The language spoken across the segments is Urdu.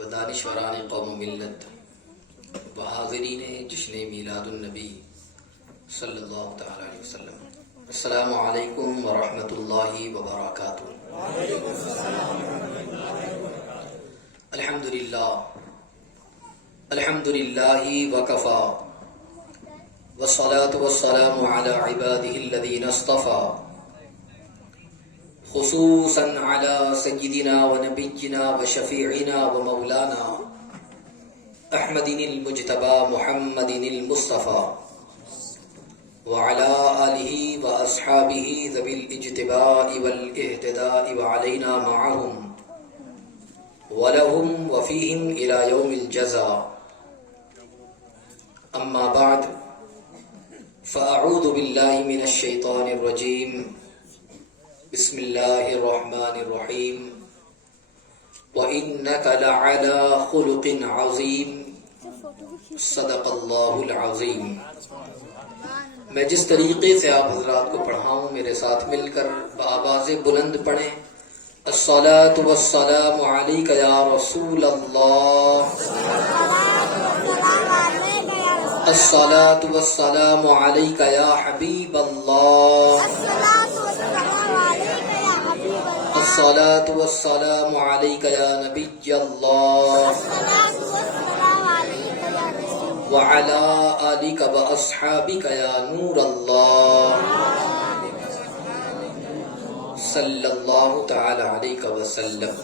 و دانشوران قوم و ملت و حاضرین جشن میلاد النبی صلی اللہ تعالی علیہ وسلم، السلام علیکم ورحمۃ اللہ وبرکاتہ۔ الحمد للہ وکفا والصلاة والسلام على عباده الذين اصطفى، خصوصا على سيدنا ونبينا وشفيعنا ومولانا احمد المجتبى محمد المصطفى وعلى آله وأصحابه ذوي الاجتباء والاهتداء وعلينا معهم ولهم وفيهم إلى يوم الجزاء، أما بعد فأعوذ بالله من الشيطان الرجيم، بسم الله الرحمن الرحيم، وإنك لعلى خلق عظيم، صدق الله العظيم۔ میں جس طریقے سے آپ حضرات کو پڑھاؤں، میرے ساتھ مل کر بآواز بلند پڑھیں۔ الصلاة والسلام علیک یا رسول اللہ، الصلاة والسلام علیک یا حبیب اللہ، الصلاة والسلام علیک یا نبی اللہ، وعلى آلك وأصحابك يا نور اللہ، صلی اللہ تعالی علیہ وسلم۔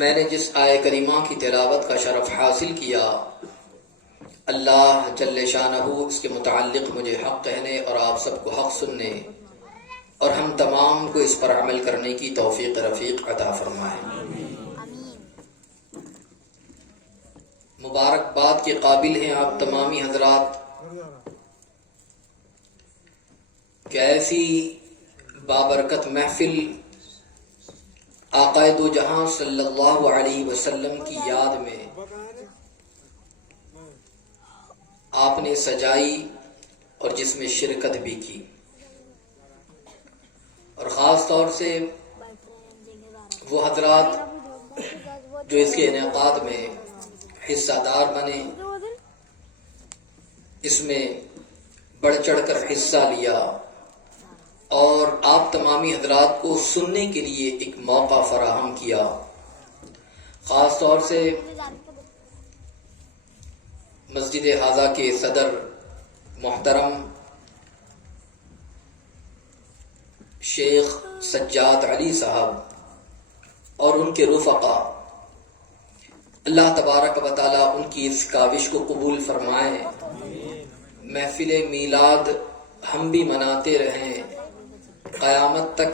میں نے جس آیہ کریمہ کی تلاوت کا شرف حاصل کیا، اللہ جل شانہ اس کے متعلق مجھے حق کہنے اور آپ سب کو حق سننے اور ہم تمام کو اس پر عمل کرنے کی توفیق رفیق عطا فرمائے۔ مبارکباد کے قابل ہیں آپ تمامی حضرات کہ ایسی بابرکت محفل آقا دو جہاں صلی اللہ علیہ وسلم کی یاد میں آپ نے سجائی اور جس میں شرکت بھی کی، اور خاص طور سے وہ حضرات جو اس کے انعقاد میں حصہ دار بنے، اس میں بڑھ چڑھ کر حصہ لیا اور آپ تمامی حضرات کو سننے کے لیے ایک موقع فراہم کیا۔ خاص طور سے مسجد حاضہ کے صدر محترم شیخ سجاد علی صاحب اور ان کے رفقا، اللہ تبارک و تعالی ان کی اس کاوش کو قبول فرمائے، محفل میلاد ہم بھی مناتے رہیں، قیامت تک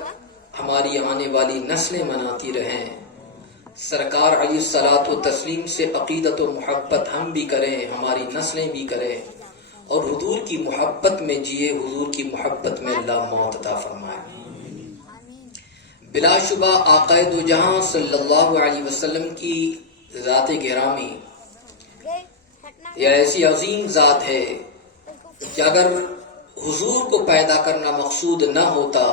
ہماری آنے والی نسلیں مناتی رہیں، سرکار علیہ الصلاۃ والتسلیم سے عقیدت و محبت ہم بھی کریں، ہماری نسلیں بھی کریں، اور حضور کی محبت میں جیے، حضور کی محبت میں اللہ موت عطا فرمائے۔ بلا شبہ آقا دو جہاں صلی اللہ علیہ وسلم کی ذات گرامی یہ ایسی عظیم ذات ہے کہ اگر حضور کو پیدا کرنا مقصود نہ ہوتا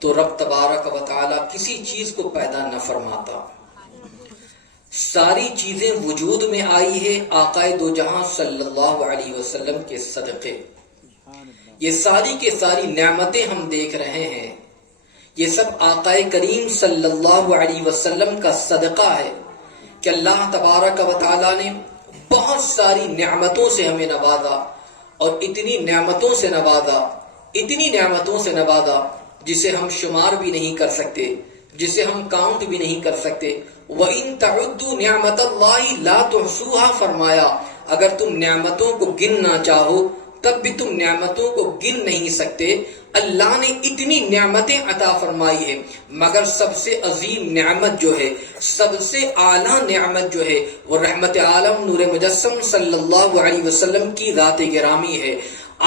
تو رب تبارک و تعالی کسی چیز کو پیدا نہ فرماتا۔ ساری چیزیں وجود میں آئی ہے آقا دو جہاں صلی اللہ علیہ وسلم کے صدقے۔ یہ ساری کے ساری نعمتیں ہم دیکھ رہے ہیں، یہ سب آقا کریم صلی اللہ علیہ وسلم کا صدقہ ہے کہ اللہ تبارک و تعالی نے بہت ساری نعمتوں سے ہمیں نوازا، اور اتنی نعمتوں سے نوازا جسے ہم شمار بھی نہیں کر سکتے، جسے ہم کاؤنٹ بھی نہیں کر سکتے۔ وَإِن تَعُدُّوا نِعْمَةَ اللَّهِ لَا تُحْصُوهَا، فرمایا اگر تم نعمتوں کو گننا چاہو تب بھی تم نعمتوں کو گن نہیں سکتے۔ اللہ نے اتنی نعمتیں عطا فرمائی ہے، مگر سب سے عظیم نعمت جو ہے، سب سے اعلیٰ نعمت جو ہے، وہ رحمت عالم نور مجسم صلی اللہ علیہ وسلم کی ذات گرامی ہے۔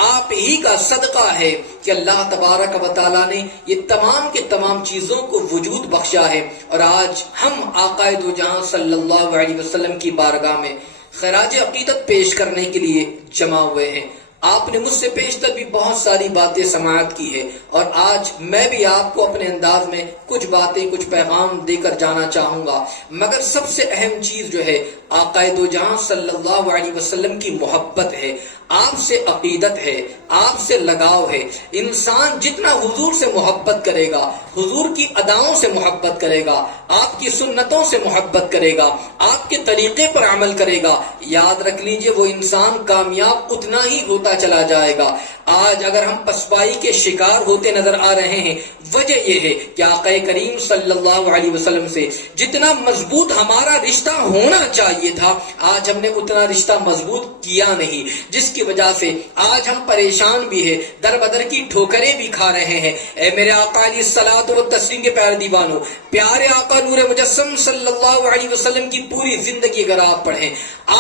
آپ ہی کا صدقہ ہے کہ اللہ تبارک و تعالیٰ نے یہ تمام کے تمام چیزوں کو وجود بخشا ہے، اور آج ہم آقا دو جہاں صلی اللہ علیہ وسلم کی بارگاہ میں خراج عقیدت پیش کرنے کے لیے جمع ہوئے ہیں۔ آپ نے مجھ سے پیشتر بھی بہت ساری باتیں سماعت کی ہے، اور آج میں بھی آپ کو اپنے انداز میں کچھ باتیں، کچھ پیغام دے کر جانا چاہوں گا، مگر سب سے اہم چیز جو ہے آقا دو جہاں صلی اللہ علیہ وسلم کی محبت ہے، آپ سے عقیدت ہے، آپ سے لگاؤ ہے۔ انسان جتنا حضور سے محبت کرے گا، حضور کی اداؤں سے محبت کرے گا، آپ کی سنتوں سے محبت کرے گا، آپ کے طریقے پر عمل کرے گا، یاد رکھ لیجئے وہ انسان کامیاب اتنا ہی ہوتا چلا جائے گا۔ آج اگر ہم پسپائی کے شکار ہوتے نظر آ رہے ہیں، وجہ یہ ہے کہ آقا کریم صلی اللہ علیہ وسلم سے جتنا مضبوط ہمارا رشتہ ہونا چاہیے تھا، آج ہم نے اتنا رشتہ مضبوط کیا نہیں، جس کی وجہ سے آج ہم پریشان بھی ہیں، در بدر کی ٹھوکریں بھی کھا رہے ہیں۔ اے میرے آقا علیہ الصلوۃ والتسلیم کے پیارے دیوانوں، پیارے آقا نور مجسم صلی اللہ علیہ وسلم کی پوری زندگی اگر آپ پڑھیں،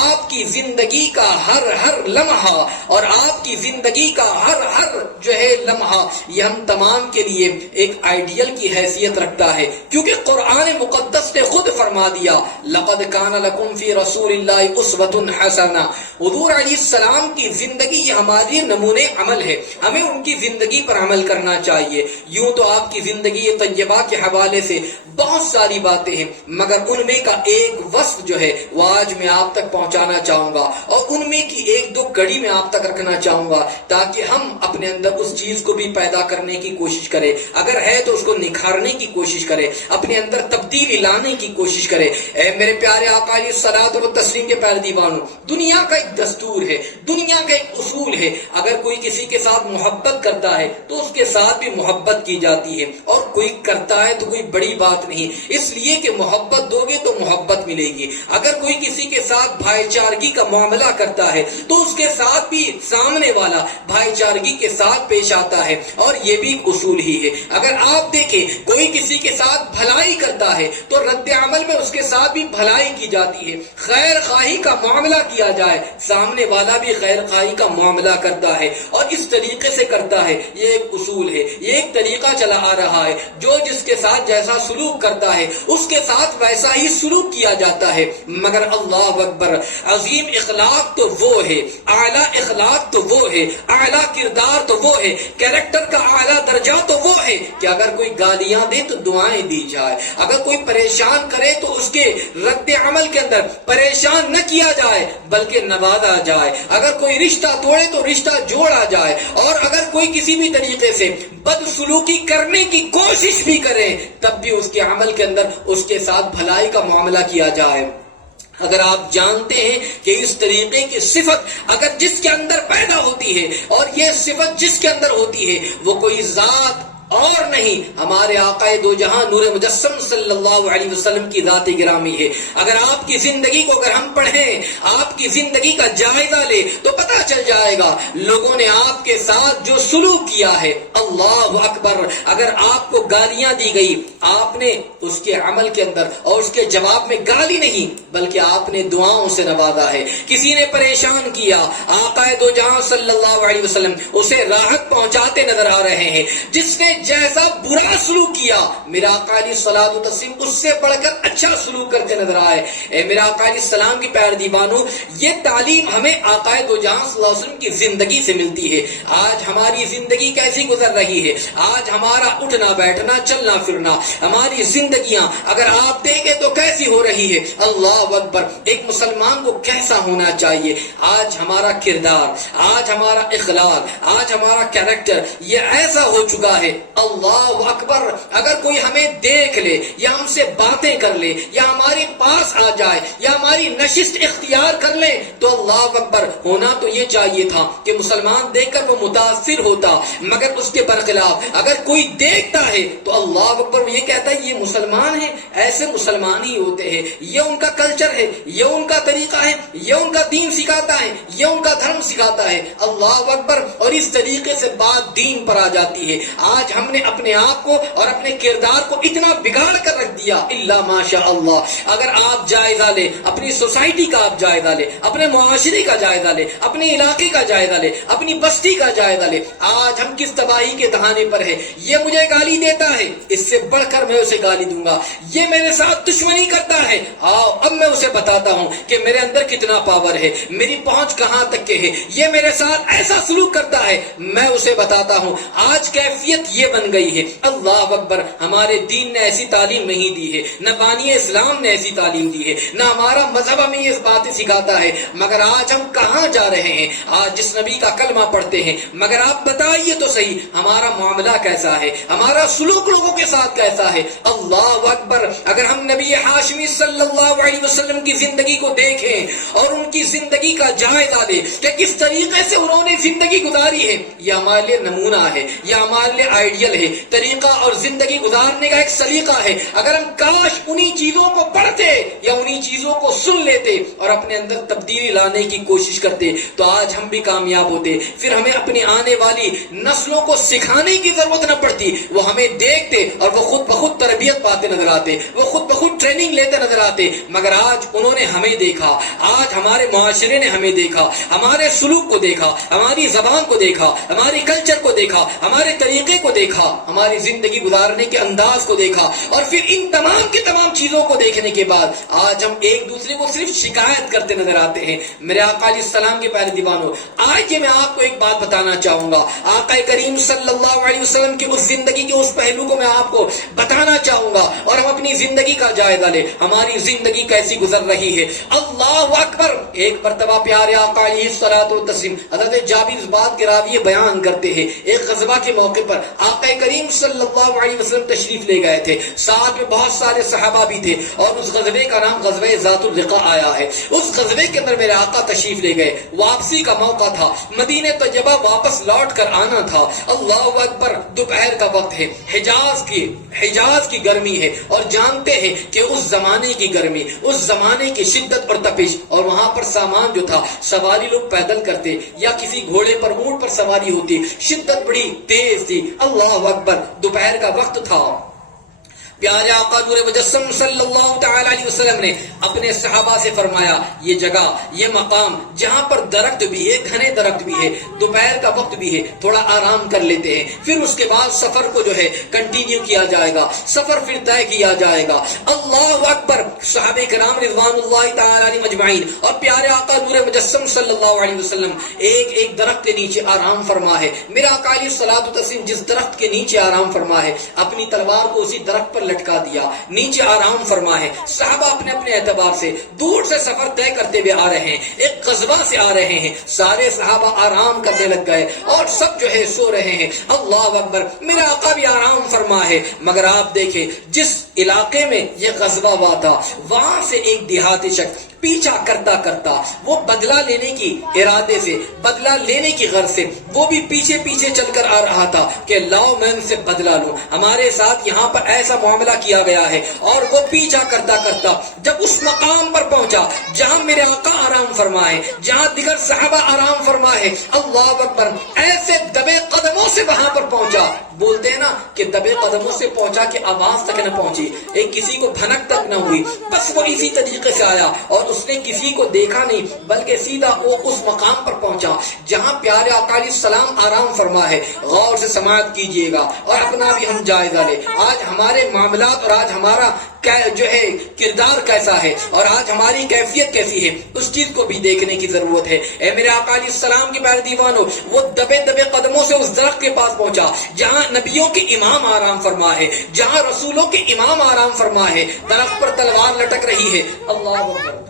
آپ کی زندگی کا ہر ہر لمحہ اور آپ کی زندگی کا ہر جو ہے لمحہ یہ ہم تمام کے لیے ایک آئیڈیل کی حیثیت رکھتا ہے، کیونکہ قرآن مقدس نے خود فرما دیا لقد کان لکم فی رسول اللہ اسوۃ حسنہ۔ حضور علیہ السلام کی زندگی یہ ہماری نمونے عمل ہے، ہمیں ان کی زندگی پر عمل کرنا چاہیے۔ یوں تو آپ کی زندگی طیبہ کے حوالے سے بہت ساری باتیں ہیں، مگر ان میں کا ایک وصف جو ہے وہ آج میں آپ تک پہنچانا چاہوں گا، اور ان میں کی ایک دو کڑی میں آپ تک رکھنا چاہوں گا، تاکہ ہم اپنے اندر اس چیز کو بھی پیدا کرنے کی کوشش کریں، اگر ہے تو اس کو نکھارنے کی کوشش کریں، اپنے اندر تبدیلی لانے کی کوشش کریں۔ اے میرے پیارے آقا علیہ الصلوۃ والتسلیم کے پیارے دیوانوں، دنیا کا ایک دستور ہے، دنیا کا ایک اصول ہے، اگر کوئی کسی کے ساتھ محبت کرتا ہے تو اس کے ساتھ بھی محبت کی جاتی ہے، اور کوئی کرتا ہے تو کوئی بڑی بات نہیں، اس لیے کہ محبت دو گے تو محبت ملے گی۔ اگر کوئی کسی کے ساتھ بھائی چارگی کا معاملہ کرتا ہے تو اس کے ساتھ بھی سامنے والا بھائی چارگی کے ساتھ پیش آتا ہے، اور یہ بھی ایک اصول ہی ہے۔ اگر آپ دیکھیں کوئی کسی کے ساتھ بھلائی کرتا ہے تو رد عمل میں اس کے ساتھ بھی بھلائی کی جاتی ہے، خیر خواہی کا معاملہ کیا جائے، سامنے والا بھی خیر خواہی کا معاملہ کرتا ہے، اور اس طریقے سے کرتا ہے۔ یہ ایک اصول ہے، یہ ایک طریقہ چلا آ رہا ہے، جو جس کے ساتھ جیسا سلوک کرتا ہے اس کے ساتھ ویسا ہی سلوک کیا جاتا ہے۔ مگر اللہ اکبر، عظیم اخلاق تو وہ ہے، اعلیٰ اخلاق تو وہ ہے، اعلیٰ کردار تو وہ ہے، کیریکٹر کا اعلیٰ درجہ تو وہ ہے کہ اگر کوئی گالیاں دے تو دعائیں دی جائے، اگر کوئی پریشان کرے تو اس کے رد عمل کے اندر پریشان نہ کیا جائے بلکہ نوازا جائے، اگر کوئی رشتہ توڑے تو رشتہ جوڑا جائے، اور اگر کوئی کسی بھی طریقے سے بدسلوکی کرنے کی کوشش بھی کرے تب بھی اس کے عمل کے اندر اس کے ساتھ بھلائی کا معاملہ کیا جائے۔ اگر آپ جانتے ہیں کہ اس طریقے کی صفت اگر جس کے اندر پیدا ہوتی ہے، اور یہ صفت جس کے اندر ہوتی ہے وہ کوئی ذات اور نہیں، ہمارے آقا دو جہاں نور مجسم صلی اللہ علیہ وسلم کی ذات گرامی ہے۔ اگر آپ کی زندگی کو اگر ہم پڑھیں، آپ کی زندگی کا جائزہ لے تو پتہ چل جائے گا لوگوں نے آپ کے ساتھ جو سلوک کیا ہے، اللہ اکبر۔ اگر آپ کو گالیاں دی گئی، آپ نے اس کے عمل کے اندر اور اس کے جواب میں گالی نہیں بلکہ آپ نے دعاؤں سے نوازا ہے۔ کسی نے پریشان کیا، آقا دو جہاں صلی اللہ علیہ وسلم اسے راحت پہنچاتے نظر آ رہے ہیں۔ جس نے جیسا برا سلوک کیا، میرا آقا علیہ الصلوۃ والتسلیم اس سے بڑھ کر اچھا سلوک کرتے نظر آئے۔ اے میرا آقا علیہ السلام کی پیارے دیوانوں، یہ تعلیم ہمیں آقا دو جہاں صلی اللہ علیہ وسلم کی زندگی سے ملتی ہے۔ آج ہماری زندگی کیسی گزر رہی ہے، آج ہمارا اٹھنا بیٹھنا چلنا پھرنا، ہماری زندگیاں اگر آپ دیکھیں تو کیسی ہو رہی ہے، اللہ اکبر۔ ایک مسلمان کو کیسا ہونا چاہیے، آج ہمارا کردار، آج ہمارا اخلاق، آج ہمارا کیریکٹر یہ ایسا ہو چکا ہے، اللہ اکبر۔ اگر کوئی ہمیں دیکھ لے یا ہم سے باتیں کر لے یا ہمارے پاس آ جائے یا ہماری نشست اختیار کر لے تو اللہ اکبر، ہونا تو یہ چاہیے تھا کہ مسلمان دیکھ کر وہ متاثر ہوتا، مگر اس کے برخلاف اگر کوئی دیکھتا ہے تو اللہ اکبر وہ یہ کہتا ہے یہ مسلمان ہے، ایسے مسلمان ہی ہوتے ہیں، یہ ان کا کلچر ہے، یہ ان کا طریقہ ہے، یہ ان کا دین سکھاتا ہے، یہ ان کا دھرم سکھاتا ہے، اللہ اکبر۔ اور اس طریقے سے بات دین پر آ جاتی ہے۔ آج ہم نے اپنے آپ کو اور اپنے کردار کو اتنا بگاڑ کر رکھ دیا، الا ماشاء اللہ۔ اگر آپ جائزہ لیں، اپنی سوسائٹی کا آپ جائزہ لیں، اپنے معاشرے کا جائزہ لیں، اپنے علاقے کا جائزہ لیں، اپنی بستی کا جائزہ لیں، آج ہم کس تباہی کے دہانے پر ہے۔ یہ مجھے گالی دیتا ہے، اس سے بڑھ کر میں اسے گالی دوں گا، یہ میرے ساتھ دشمنی کرتا ہے، آؤ اب میں اسے بتاتا ہوں کہ میرے اندر کتنا پاور ہے، میری پہنچ کہاں تک کے ہے، یہ میرے ساتھ ایسا سلوک کرتا ہے، میں اسے بتاتا ہوں۔ آج کیفیت یہ بن گئی ہے۔ اللہ اکبر، ہمارے دین نے ایسی تعلیم نہیں دی ہے، نہ بانی اسلام نے ایسی تعلیم دی ہے، نہ ہمارا مذہب ہمیں یہ باتیں سکھاتا ہے، مگر آج ہم کہاں جا رہے ہیں؟ آج جس نبی کا کلمہ پڑھتے ہیں، مگر آپ بتائیے تو صحیح ہمارا معاملہ کیسا ہے، ہمارا سلوک لوگوں کے ساتھ کیسا ہے؟ اللہ اکبر، اگر ہم نبی ہاشمی صلی اللہ علیہ وسلم کی زندگی کو دیکھیں اور ان کی زندگی کا جائزہ لیں کہ کس طریقے سے انہوں نے زندگی گزاری ہے، یہ ہمارے لیے نمونہ ہے، یہ ہمارے لیے آئیڈیل ہے، طریقہ اور زندگی گزارنے کا ایک سلیقہ ہے۔ اگر ہم کاش انہی چیزوں کو پڑھتے یا انہی چیزوں کو سن لیتے اور اپنے اندر تبدیلی لانے کی کوشش کرتے تو آج ہم بھی کامیاب ہوتے، پھر ہمیں اپنی آنے والی نسلوں کو سکھانے کی ضرورت نہ پڑتی، وہ ہمیں دیکھتے اور وہ خود بخود تربیت پاتے نظر آتے، وہ خود بخود ٹریننگ لیتے نظر آتے۔ مگر آج انہوں نے ہمیں دیکھا، آج ہمارے معاشرے نے ہمیں دیکھا، ہمارے سلوک کو دیکھا، ہماری زبان کو دیکھا، ہماری کلچر کو دیکھا، ہمارے طریقے کو دیکھا، ہماری زندگی گزارنے کے انداز کو دیکھا، اور پھر ان تمام کی تمام چیزوں کو دیکھنے کے بعد آج ہم ایک دوسرے کو صرف شکایت کرتے نظر آتے ہیں۔ میرے آقا علیہ السلام کے پیارے دیوانوں، آج یہ میں آپ کو ایک بات بتانا چاہوں گا، آقا کریم صلی اللہ علیہ وسلم کی اس زندگی کے اس پہلو کو میں آپ کو بتانا چاہوں گا، اور ہم اپنی زندگی کا جائزہ لیں، ہماری زندگی کیسی گزر رہی ہے۔ اللہ اکبر، ایک مرتبہ پیارے آقا علیہ الصلوۃ والتسلیم، حضرت جابر اس بات کے راوی بیان کرتے ہیں، ایک غزوہ کے موقع پر آقا کریم صلی اللہ علیہ وسلم تشریف لے گئے تھے، ساتھ میں بہت سارے صحابہ بھی تھے، اور اس غزوے کا نام غزوہ ذات الرقاع آیا ہے۔ اس غزوے کے اندر میرے آقا تشریف لے گئے، واپسی کا موقع تھا، مدینہ طیبہ واپس لوٹ کر آنا تھا۔ اللہ اکبر، دوپہر کا وقت ہے، حجاز کی گرمی ہے، اور جانتے ہیں کہ اس زمانے کی گرمی، اس زمانے کی شدت اور تپش، اور وہاں پر سامان جو تھا سواری لوگ پیدل کرتے یا کسی گھوڑے پر اونٹ پر سواری ہوتی، شدت بڑی تیز تھی۔ اللہ اکبر، دوپہر کا وقت تھا، پیارے آقا نور مجسم صلی اللہ تعالی علیہ وسلم نے اپنے صحابہ سے فرمایا، یہ جگہ، یہ مقام جہاں پر درخت بھی ہے، گھنے درخت بھی ہے، دوپہر کا وقت بھی ہے، تھوڑا آرام کر لیتے ہیں، پھر اس کے بعد سفر کو جو ہے کنٹینیو کیا جائے گا، سفر پھر طے کیا جائے گا۔ اللہ اکبر، صحابہ کرام رضوان اللہ تعالی علیہم اجمعین اور پیارے آقا نور مجسم صلی اللہ علیہ وسلم ایک ایک درخت کے نیچے آرام فرما ہے۔ میرا آقا علیہ الصلوۃ والتسلیم جس درخت کے نیچے آرام فرما ہے، اپنی تلوار کو اسی درخت پر لٹکا دیا، نیچے آرام فرما ہے۔ صحابہ اپنے اپنے اعتبار سے دور سے سفر طے کرتے ہوئے آ رہے ہیں، ایک غزوہ سے آ رہے ہیں، سارے صحابہ آرام کرنے لگ گئے اور سب جو ہے سو رہے ہیں۔ اللہ اکبر، میرا آقا بھی آرام فرما ہے، مگر آپ دیکھیں جس علاقے میں یہ غزوہ ہوا تھا وہاں سے ایک دیہاتی شخص پیچھا کرتا کرتا، وہ بدلہ لینے کی ارادے سے، بدلہ لینے کی غرض سے وہ بھی پیچھے پیچھے چل کر آ رہا تھا کہ لاؤ میں ان سے بدلہ لوں، ہمارے ساتھ یہاں پر ایسا معاملہ کیا گیا ہے۔ اور وہ پیچھا کرتا کرتا جب اس مقام پر پہنچا جہاں میرے آقا آرام فرمائے، جہاں دیگر صحابہ آرام فرمائے، اللہ اکبر، ایسے دبے قدموں سے وہاں پر پہنچا، بولتے ہیں نا کہ دبے قدموں سے پہنچا کہ آواز تک نہ پہنچی، ایک کسی کو بھنک تک نہ ہوئی، بس وہ اسی طریقے سے آیا اور اس نے کسی کو دیکھا نہیں بلکہ سیدھا وہ اس مقام پر پہنچا جہاں پیارے آقا علیہ السلام آرام فرما ہے۔ غور سے سماعت کیجئے گا اور اپنا بھی ہم جائزہ لیں، آج ہمارے معاملات اور آج ہمارا جو ہے کردار کیسا ہے اور آج ہماری کیفیت کیسی ہے، اس چیز کو بھی دیکھنے کی ضرورت ہے۔ اے میرے آقا علیہ السلام کے پیارے دیوانوں، وہ دبے دبے قدموں سے اس درخت کے پاس پہنچا جہاں نبیوں کے امام آرام فرما ہے، جہاں رسولوں کے امام آرام فرما ہے، درخت پر تلوار لٹک رہی ہے۔ اللہ اکبر،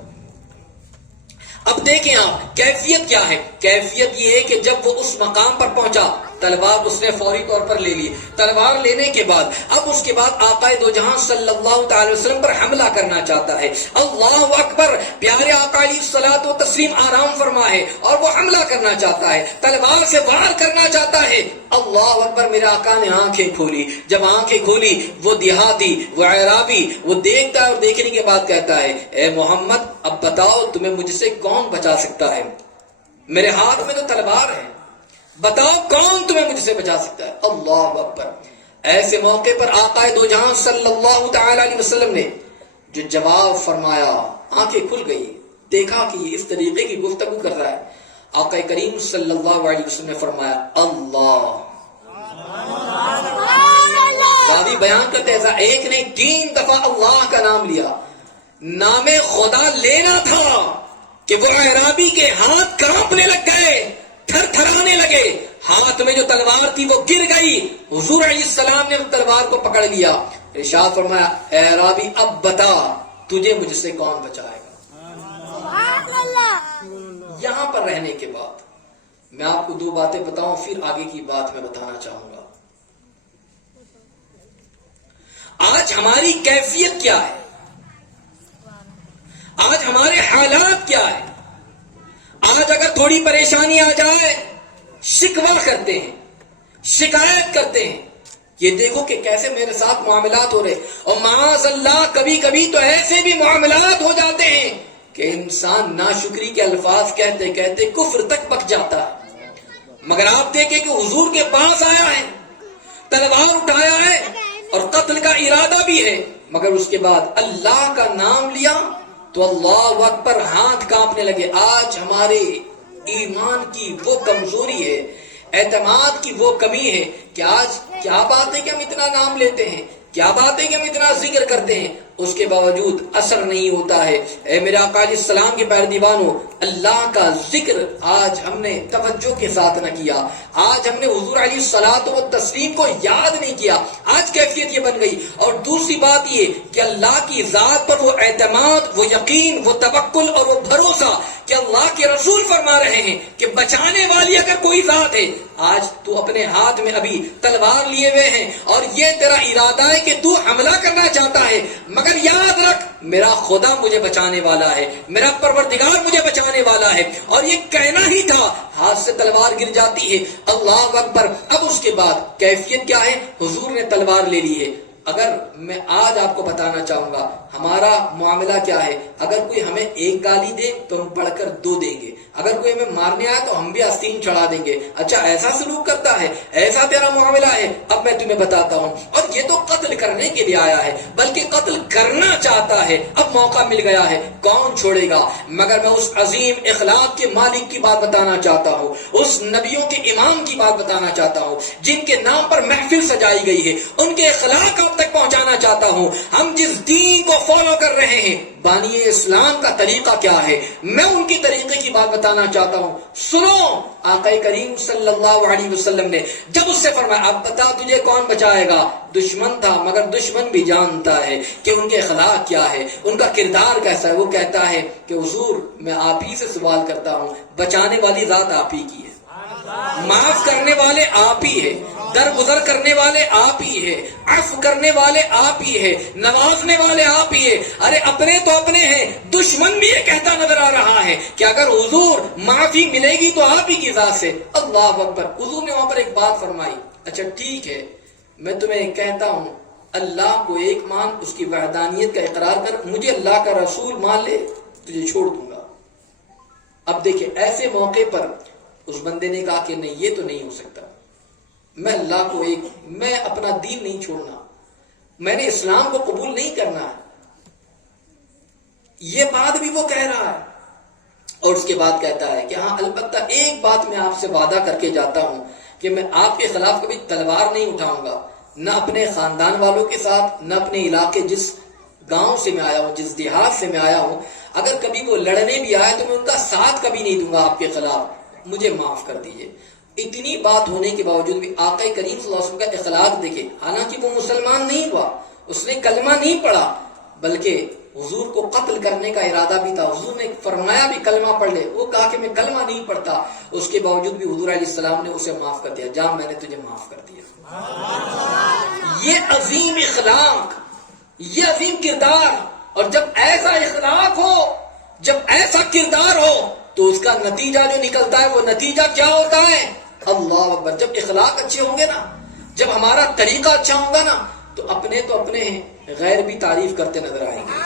اب دیکھیں آپ کیفیت کیا ہے؟ کیفیت یہ ہے کہ جب وہ اس مقام پر پہنچا تلوار اس نے فوری طور پر لے لی، تلوار لینے کے بعد اب اس کے بعد آقا دو جہاں صلی اللہ تعالی وسلم پر حملہ کرنا چاہتا ہے۔ اللہ اکبر، پیارے آقا علیہ الصلوۃ والتسلیم آرام فرما ہے اور وہ حملہ کرنا چاہتا ہے، تلوار سے وار کرنا چاہتا ہے۔ اللہ اکبر، میرے آقا نے آنکھیں کھولی، جب آنکھیں کھولی وہ دیہاتی، وہ عرابی، وہ دیکھتا ہے اور دیکھنے کے بعد کہتا ہے، اے محمد اب بتاؤ تمہیں مجھ سے کون بچا سکتا ہے؟ میرے ہاتھ میں تو تلوار ہے، بتاؤ کون تمہیں مجھ سے بچا سکتا ہے؟ اللہ اکبر، ایسے موقع پر آقا دو جہاں صلی اللہ تعالی علیہ وسلم نے جو جواب فرمایا، آنکھیں کھل گئی، دیکھا کہ یہ اس طریقے کی گفتگو کر رہا ہے۔ آقا کریم صلی اللہ علیہ وسلم نے فرمایا، اللہ راوی بیان کرتے ایسا ایک نہیں 3 دفعہ اللہ کا نام لیا. نام خدا لینا تھا کہ وہ اعرابی کے ہاتھ کانپنے لگ گئے, تھر تھرانے لگے, ہاتھ میں جو تلوار تھی وہ گر گئی. حضور علیہ السلام نے تلوار کو پکڑ لیا, ارشاد فرمایا اے اعرابی اب بتا تجھے مجھ سے کون بچائے گا. یہاں پر رہنے کے بعد میں آپ کو 2 باتیں بتاؤں, پھر آگے کی بات میں بتانا چاہوں گا. آج ہماری کیفیت کیا ہے, آج ہمارے حالات کیا ہے. آج اگر تھوڑی پریشانی آ جائے شکوہ کرتے ہیں, شکایت کرتے ہیں, یہ دیکھو کہ کیسے میرے ساتھ معاملات ہو رہے, اور معاذ اللہ کبھی کبھی تو ایسے بھی معاملات ہو جاتے ہیں کہ انسان ناشکری کے الفاظ کہتے کہتے کفر تک پک جاتا ہے. مگر آپ دیکھیں کہ حضور کے پاس آیا ہے, تلوار اٹھایا ہے اور قتل کا ارادہ بھی ہے, مگر اس کے بعد اللہ کا نام لیا تو اللہ اکبر ہاتھ کانپنے لگے. آج ہمارے ایمان کی وہ کمزوری ہے, اعتماد کی وہ کمی ہے کہ آج کیا بات ہے کہ ہم اتنا نام لیتے ہیں, کیا بات ہے کہ ہم اتنا ذکر کرتے ہیں, اس کے باوجود اثر نہیں ہوتا ہے. اے میرے آقا علیہ السلام کے پیارے دیوانوں, اللہ کا ذکر آج ہم نے توجہ کے ساتھ نہ کیا, آج ہم نے حضور علیہ الصلوۃ والتسلیم کو یاد نہیں کیا, آج کیفیت یہ بن گئی. اور دوسری بات یہ کہ اللہ کی ذات پر وہ اعتماد, وہ یقین, وہ توکل اور وہ بھروسہ کہ اللہ کے رسول فرما رہے ہیں کہ بچانے والی اگر کوئی ذات ہے, آج تو اپنے ہاتھ میں ابھی تلوار لیے ہوئے ہیں اور یہ تیرا ارادہ ہے کہ تو حملہ کرنا چاہتا ہے, مگر یاد رکھ میرا خدا مجھے بچانے والا ہے, میرا پروردگار مجھے بچانے والا ہے. اور یہ کہنا ہی تھا, ہاتھ سے تلوار گر جاتی ہے, اللہ اکبر. اب اس کے بعد کیفیت کیا ہے, حضور نے تلوار لے لی ہے. اگر میں آج آپ کو بتانا چاہوں گا ہمارا معاملہ کیا ہے, اگر کوئی ہمیں ایک گالی دے تو ہم پڑھ کر 2 دیں گے, اگر کوئی ہمیں مارنے آئے تو ہم بھی آستین چڑھا دیں گے. اچھا ایسا سلوک کرتا ہے, ایسا تیرا معاملہ ہے. اب میں تمہیں بتاتا ہوں, اور یہ تو قتل کرنے کے لیے آیا ہے بلکہ قتل کرنا چاہتا ہے. اب موقع مل گیا ہے, کون چھوڑے گا. مگر میں اس عظیم اخلاق کے مالک کی بات بتانا چاہتا ہوں, اس نبیوں کے امام کی بات بتانا چاہتا ہوں جن کے نام پر محفل سجائی گئی ہے, ان کے اخلاق تک پہنچانا چاہتا ہوں. ہم جس دین کو فالو کر رہے ہیں, بانی اسلام کا طریقہ کیا ہے, میں ان کی طریقے کی بات بتانا چاہتا ہوں. سنو, آقا کریم صلی اللہ علیہ وسلم نے جب اس سے فرمایا اب بتا تجھے کون بچائے گا, دشمن تھا مگر دشمن بھی جانتا ہے کہ ان کے اخلاق کیا ہے, ان کا کردار کیسا ہے. وہ کہتا ہے کہ حضور میں آپ ہی سے سوال کرتا ہوں, بچانے والی ذات آپ ہی کی ہے, معاف کرنے والے آپ ہی ہے, درگزر کرنے والے آپ ہی ہے, عفو کرنے والے آپ ہی ہے, نوازنے والے آپ ہی ہے. ارے اپنے تو اپنے ہیں, دشمن بھی یہ کہتا نظر آ رہا ہے کہ اگر حضور معافی ملے گی تو آپ ہی کی ذات سے. اللہ اکبر. حضور نے وہاں پر ایک بات فرمائی, اچھا ٹھیک ہے میں تمہیں کہتا ہوں اللہ کو ایک مان, اس کی وحدانیت کا اقرار کر, مجھے اللہ کا رسول مان لے تجھے چھوڑ دوں گا. اب دیکھیں ایسے موقع پر اس بندے نے کہا کہ نہیں یہ تو نہیں ہو سکتا, میں اللہ کو ایک, میں اپنا دین نہیں چھوڑنا, میں نے اسلام کو قبول نہیں کرنا ہے. یہ بات بھی وہ کہہ رہا ہے اور اس کے بعد کہتا ہے کہ ہاں البتہ ایک بات میں آپ سے وعدہ کر کے جاتا ہوں کہ میں آپ کے خلاف کبھی تلوار نہیں اٹھاؤں گا, نہ اپنے خاندان والوں کے ساتھ, نہ اپنے علاقے جس گاؤں سے میں آیا ہوں, جس دیہات سے میں آیا ہوں, اگر کبھی وہ لڑنے بھی آئے تو میں ان کا ساتھ کبھی نہیں دوں گا آپ کے خلاف, مجھے معاف کر دیجئے. اتنی بات ہونے کے باوجود بھی آقا کریم صلی اللہ علیہ وسلم کا اخلاق دیکھیں, حالانکہ وہ مسلمان نہیں ہوا, اس نے کلمہ نہیں پڑھا, بلکہ حضور کو قتل کرنے کا ارادہ بھی تھا. حضور نے فرمایا بھی کلمہ پڑھ لے, وہ کہا کہ میں کلمہ نہیں پڑھتا, اس کے باوجود بھی حضور علیہ السلام نے اسے معاف کر دیا, جا میں نے تجھے معاف کر دیا. یہ عظیم اخلاق, یہ عظیم کردار. اور جب ایسا اخلاق ہو, جب ایسا کردار ہو تو اس کا نتیجہ جو نکلتا ہے وہ نتیجہ کیا ہوتا ہے, اللہ اکبر. جب اخلاق اچھے ہوں گے نا, جب ہمارا طریقہ اچھا ہوگا نا, تو اپنے ہیں, غیر بھی تعریف کرتے نظر آئیں گے.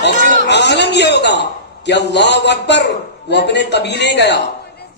اور پھر عالم یہ ہوگا کہ اللہ اکبر, وہ اپنے قبیلے گیا,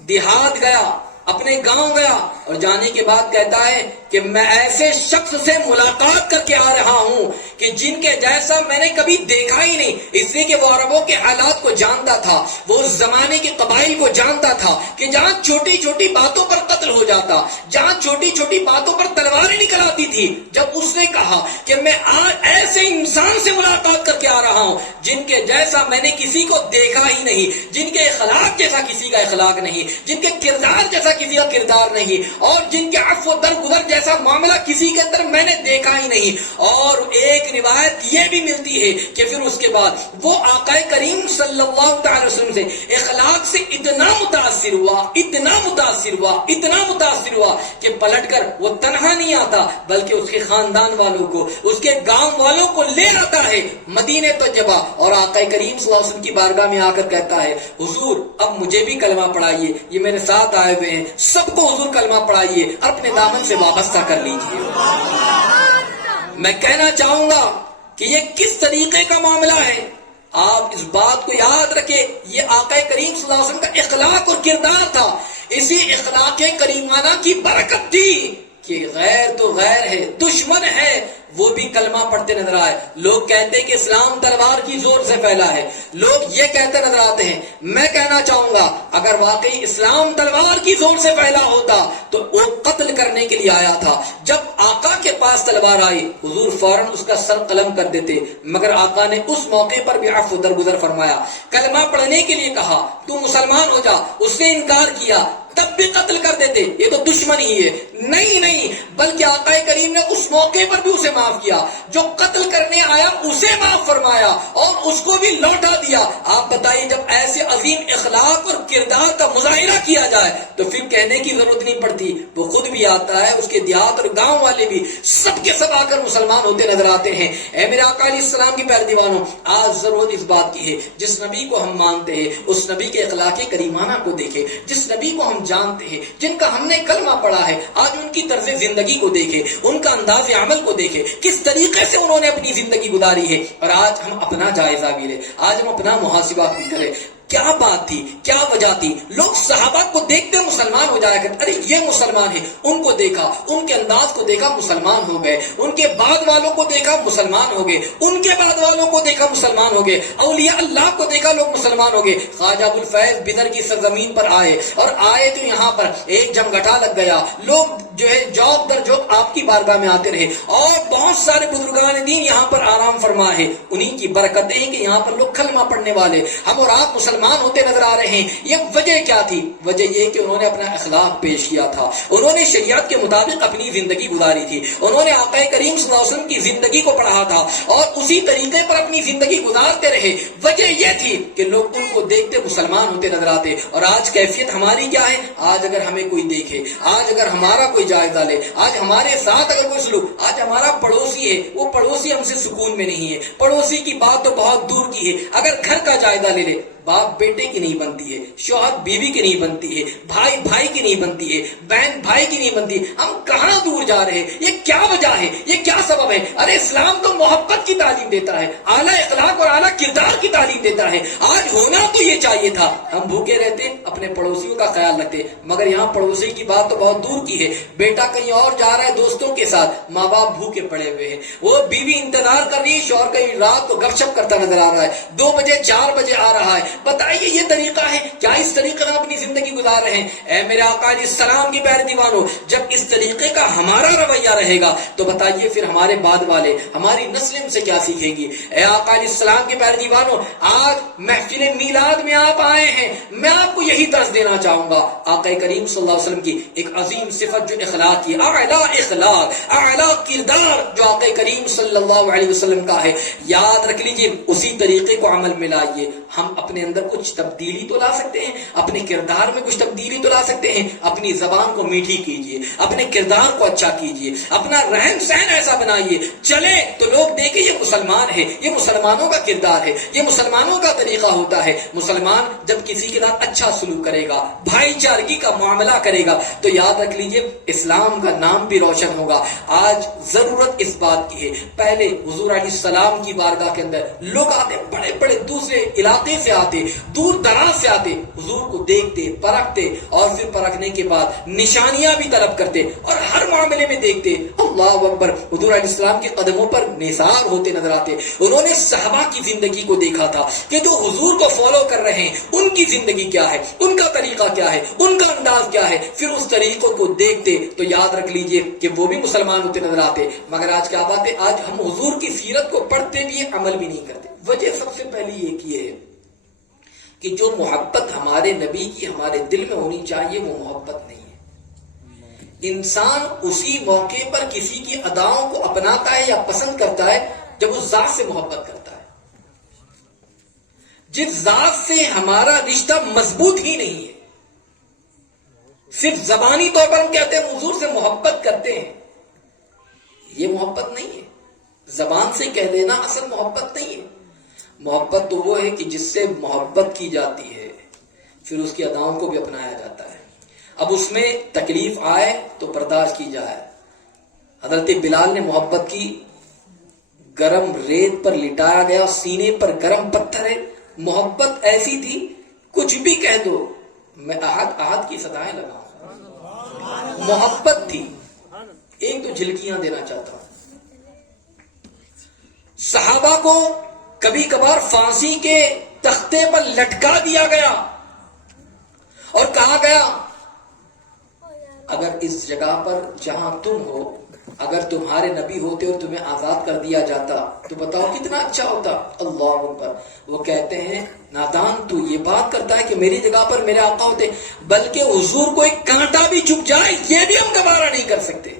دیہات گیا, اپنے گاؤں گیا, اور جانے کے بعد کہتا ہے کہ میں ایسے شخص سے ملاقات کر کے آ رہا ہوں کہ جن کے جیسا میں نے کبھی دیکھا ہی نہیں، اس لیے کہ وہ عربوں کے حالات کو جانتا تھا، وہ اس زمانے کے قبائل کو جانتا تھا کہ جہاں چھوٹی چھوٹی باتوں پر قتل ہو جاتا، جہاں چھوٹی چھوٹی باتوں پر تلواریں نکل آتی تھی، جب اس نے کہا کہ میں آج ایسے انسان سے ملاقات کر کے آ رہا ہوں جن کے جیسا میں نے کسی کو دیکھا ہی نہیں، جن کے اخلاق جیسا کسی کا اخلاق نہیں، جن کے کردار جیسا کسی کا کردار نہیں، اور جن کے عفو درگزر جیسا معاملہ کسی کے اندر میں نے دیکھا ہی نہیں۔ اور ایک روایت یہ بھی ملتی ہے کہ پھر اس کے بعد وہ آقا کریم صلی اللہ تعالی وسلم سے اخلاق سے اتنا متاثر ہوا، اتنا متاثر ہوا، اتنا متاثر ہوا کہ پلٹ کر وہ تنہا نہیں آتا بلکہ اس کے خاندان والوں کو، اس کے گاؤں والوں کو لے آتا ہے مدینہ طیبہ، اور آقا کریم صلی اللہ علیہ وسلم کی بارگاہ میں آ کر کہتا ہے حضور اب مجھے بھی کلمہ پڑھائیے، یہ میرے ساتھ آئے ہوئے ہیں، سب کو حضور کلمہ پڑھائیے اور اپنے دامن سے وابستہ کر لیجیے۔ میں کہنا چاہوں گا کہ یہ کس طریقے کا معاملہ ہے، آپ اس بات کو یاد رکھیں، یہ آقا کریم صلی اللہ علیہ وسلم کا اخلاق اور کردار تھا۔ اسی اخلاق کریمانہ کی برکت تھی کہ غیر تو غیر ہے، دشمن ہے، وہ بھی کلمہ پڑھتے نظر آئے۔ لوگ کہتے ہیں کہ اسلام تلوار کی زور سے پھیلا ہے، لوگ یہ کہتے نظر آتے ہیں۔ میں کہنا چاہوں گا اگر واقعی اسلام تلوار کی زور سے پھیلا ہوتا تو وہ قتل کرنے کے لیے آیا تھا۔ جب آقا کے پاس تلوار آئی حضور فوراً اس کا سر قلم کر دیتے، مگر آقا نے اس موقع پر بھی عفو درگزر فرمایا، کلمہ پڑھنے کے لیے کہا تو مسلمان ہو جا، اس نے انکار کیا، تب بھی قتل کر دیتے، یہ تو دشمن ہی ہے۔ نہیں، بلکہ آقا کریم نے اس موقع پر بھی اسے معاف کیا، جو قتل کرنے آیا اسے معاف فرمایا اور اس کو بھی لوٹا دیا۔ آپ بتائیے جب ایسے عظیم اخلاق اور کردار کا مظاہرہ کیا جائے تو پھر کہنے کی ضرورت نہیں پڑتی، وہ خود بھی آتا ہے، اس کے دیہات اور گاؤں والے بھی سب کے سب آ کر مسلمان ہوتے نظر آتے ہیں۔ اے میرے آقا علیہ السلام کی پیارے دیوانوں، آج ضرورت اس بات کی ہے جس نبی کو ہم مانتے ہیں اس نبی کے اخلاق کریمانہ کو دیکھیں، جس نبی کو ہم جانتے ہیں، جن کا ہم نے کلمہ پڑھا ہے، آج ان کی طرز زندگی کو دیکھیں، ان کا انداز عمل کو دیکھیں، کس طریقے سے انہوں نے اپنی زندگی گزاری ہے، اور آج ہم اپنا جائزہ بھی لیں، آج ہم اپنا محاسبہ بھی کریں۔ کیا بات تھی، کیا وجہ تھی؟ لوگ صحابہ کو دیکھتے مسلمان ہو جایا کرتے، ارے یہ مسلمان ہے، ان کو دیکھا، ان کے انداز کو دیکھا، مسلمان ہو گئے، ان کے بعد والوں کو دیکھا، مسلمان ہو گئے، ان کے بعد والوں کو دیکھا، مسلمان ہو گئے، اولیاء اللہ کو دیکھا، لوگ مسلمان ہو گئے۔ خواجہ ابوالفیض بدر کی سرزمین پر آئے، اور آئے تو یہاں پر ایک جمگھٹا لگ گیا، لوگ جو ہے جوق در جوق آپ کی بارگاہ میں آتے رہے، اور بہت سارے بزرگان دین یہاں پر آرام فرما ہے، انہی کی برکتیں ہیں کہ یہاں پر لوگ کلمہ پڑھنے والے، ہم اور آپ مسلمان ہوتے نظر آ رہے ہیں۔ یہ وجہ کیا تھی؟ وجہ یہ کہ انہوں نے اپنا اخلاق پیش کیا تھا، انہوں نے شریعت کے مطابق اپنی زندگی گزاری تھی، انہوں نے آقا کریم صلی اللہ علیہ وسلم کی زندگی کو پڑھا تھا اور اسی طریقے پر اپنی زندگی گزارتے رہے۔ وجہ یہ تھی کہ لوگ ان کو دیکھتے مسلمان ہوتے نظر آتے۔ اور آج کیفیت ہماری کیا ہے؟ آج اگر ہمیں کوئی دیکھے، آج اگر ہمارا کوئی جائزہ لے، آج ہمارے ساتھ اگر کوئی سلوک، آج ہمارا پڑوسی ہے، وہ پڑوسی ہم سے سکون میں نہیں ہے، پڑوسی کی بات تو بہت دور کی ہے، اگر گھر کا جائزہ لے لے، باپ بیٹے کی نہیں بنتی ہے، شوہر بیوی کی نہیں بنتی ہے، بھائی بھائی کی نہیں بنتی ہے، بہن بھائی کی نہیں بنتی، ہم کہاں دور جا رہے ہیں؟ یہ کیا وجہ ہے؟ یہ کیا سبب ہے؟ ارے اسلام تو محبت کی تعلیم دیتا ہے، اعلیٰ اخلاق اور اعلیٰ کردار کی تعلیم دیتا ہے، آج ہونا تو یہ چاہیے تھا۔ ہم بھوکے رہتے، اپنے پڑوسیوں کا خیال رکھتے، مگر یہاں پڑوسی کی بات تو بہت دور کی ہے، بیٹا کہیں اور جا رہا ہے دوستوں کے ساتھ، ماں باپ بھوکے پڑے ہوئے ہیں، وہ بیوی انتظار کر رہی ہے، شوہر کہیں رات کو گپ شپ کرتا نظر آ رہا ہے، 2 بجے 4 بجے آ رہا ہے۔ بتائیے یہ طریقہ ہے کیا؟ اس طریقے کا اپنی زندگی گزار رہے ہیں؟ اے میرے آقا علیہ السلام کی پیارے دیوانوں، جب اس طریقے کا ہمارا رویہ رہے گا تو بتائیے پھر ہمارے بعد والے، ہماری نسل ان سے کیا سیکھیں گی؟ اے آقا علیہ السلام کے پیارے دیوانوں، آج محفل میلاد میں آپ آئے ہیں، میں آپ کو یہی درس دینا چاہوں گا۔ آقا کریم صلی اللہ علیہ وسلم کی ایک عظیم صفت جو اخلاق کی، اعلیٰ اخلاق، اعلیٰ کردار جو آقا کریم صلی اللہ علیہ وسلم کا ہے، یاد رکھ لیجیے، اسی طریقے کو عمل میں لائیے۔ ہم اپنے اندر کچھ تبدیلی تو لا سکتے ہیں، اپنے کردار میں کچھ تبدیلی تو لا سکتے ہیں، اپنی زبان کو میٹھی کیجیے، اپنے کردار کو اچھا کیجیے، اپنا رہن سہن ایسا بنائیے، چلے تو لوگ دیکھیں یہ مسلمان مسلمان ہے، یہ مسلمانوں کا کردار ہے، یہ مسلمانوں کا طریقہ ہوتا ہے. مسلمان جب کسی کے ساتھ اچھا سلوک کرے گا، بھائی چارگی کا معاملہ کرے گا، تو یاد رکھ لیجئے اسلام کا نام بھی روشن ہوگا. آج ضرورت اس بات کی ہے، پہلے حضور علیہ السلام کی بارگاہ کے اندر لوگ آتے، بڑے بڑے دوسرے علاقے سے آتے، دور دراز سے آتے، حضور کو دیکھتے، پرکھتے، اور پھر پرکھنے کے بعد نشانیاں بھی طلب کرتے، اور ہر معاملے میں دیکھتے اللہ اکبر حضور علیہ السلام کے قدموں پر نثار ہوتے نظر آتے. انہوں نے صحابہ کی زندگی کو دیکھا تھا کہ جو حضور کو فالو کر رہے ہیں ان کی زندگی کیا ہے، ان کا طریقہ کیا ہے، ان کا انداز کیا ہے. پھر اس طریقوں کو دیکھتے تو یاد رکھ لیجئے کہ وہ بھی مسلمان ہوتے نظر آتے. مگر آج کیا بات ہے، آج ہم حضور کی سیرت کو پڑھتے بھی ہیں، عمل بھی نہیں کرتے. وجہ سب سے پہلی ایک یہ ہے کہ جو محبت ہمارے نبی کی ہمارے دل میں ہونی چاہیے وہ محبت نہیں ہے. انسان اسی موقع پر کسی کی اداؤں کو اپناتا ہے یا پسند کرتا ہے جب اس ذات سے محبت کرتا ہے. جس ذات سے ہمارا رشتہ مضبوط ہی نہیں ہے، صرف زبانی طور پر ہم کہتے ہیں حضور سے محبت کرتے ہیں، یہ محبت نہیں ہے. زبان سے کہہ دینا اصل محبت نہیں ہے. محبت تو وہ ہے کہ جس سے محبت کی جاتی ہے پھر اس کی اداؤں کو بھی اپنایا جاتا ہے. اب اس میں تکلیف آئے تو برداشت کی جائے. حضرت بلال نے محبت کی، گرم ریت پر لٹایا گیا، سینے پر گرم پتھر ہے. محبت ایسی تھی کچھ بھی کہہ دو میں احد احد کی صدائیں لگاؤں. محبت تھی. ایک تو جھلکیاں دینا چاہتا ہوں. صحابہ کو کبھی کبھار پھانسی کے تختے پر لٹکا دیا گیا اور کہا گیا اگر اس جگہ پر جہاں تم ہو اگر تمہارے نبی ہوتے اور تمہیں آزاد کر دیا جاتا تو بتاؤ کتنا اچھا ہوتا. اللہ اکبر. وہ کہتے ہیں نادان تو یہ بات کرتا ہے کہ میری جگہ پر میرے آقا ہوتے، بلکہ حضور کو ایک کانٹا بھی چپ جائے یہ بھی ہم گوارا نہیں کر سکتے.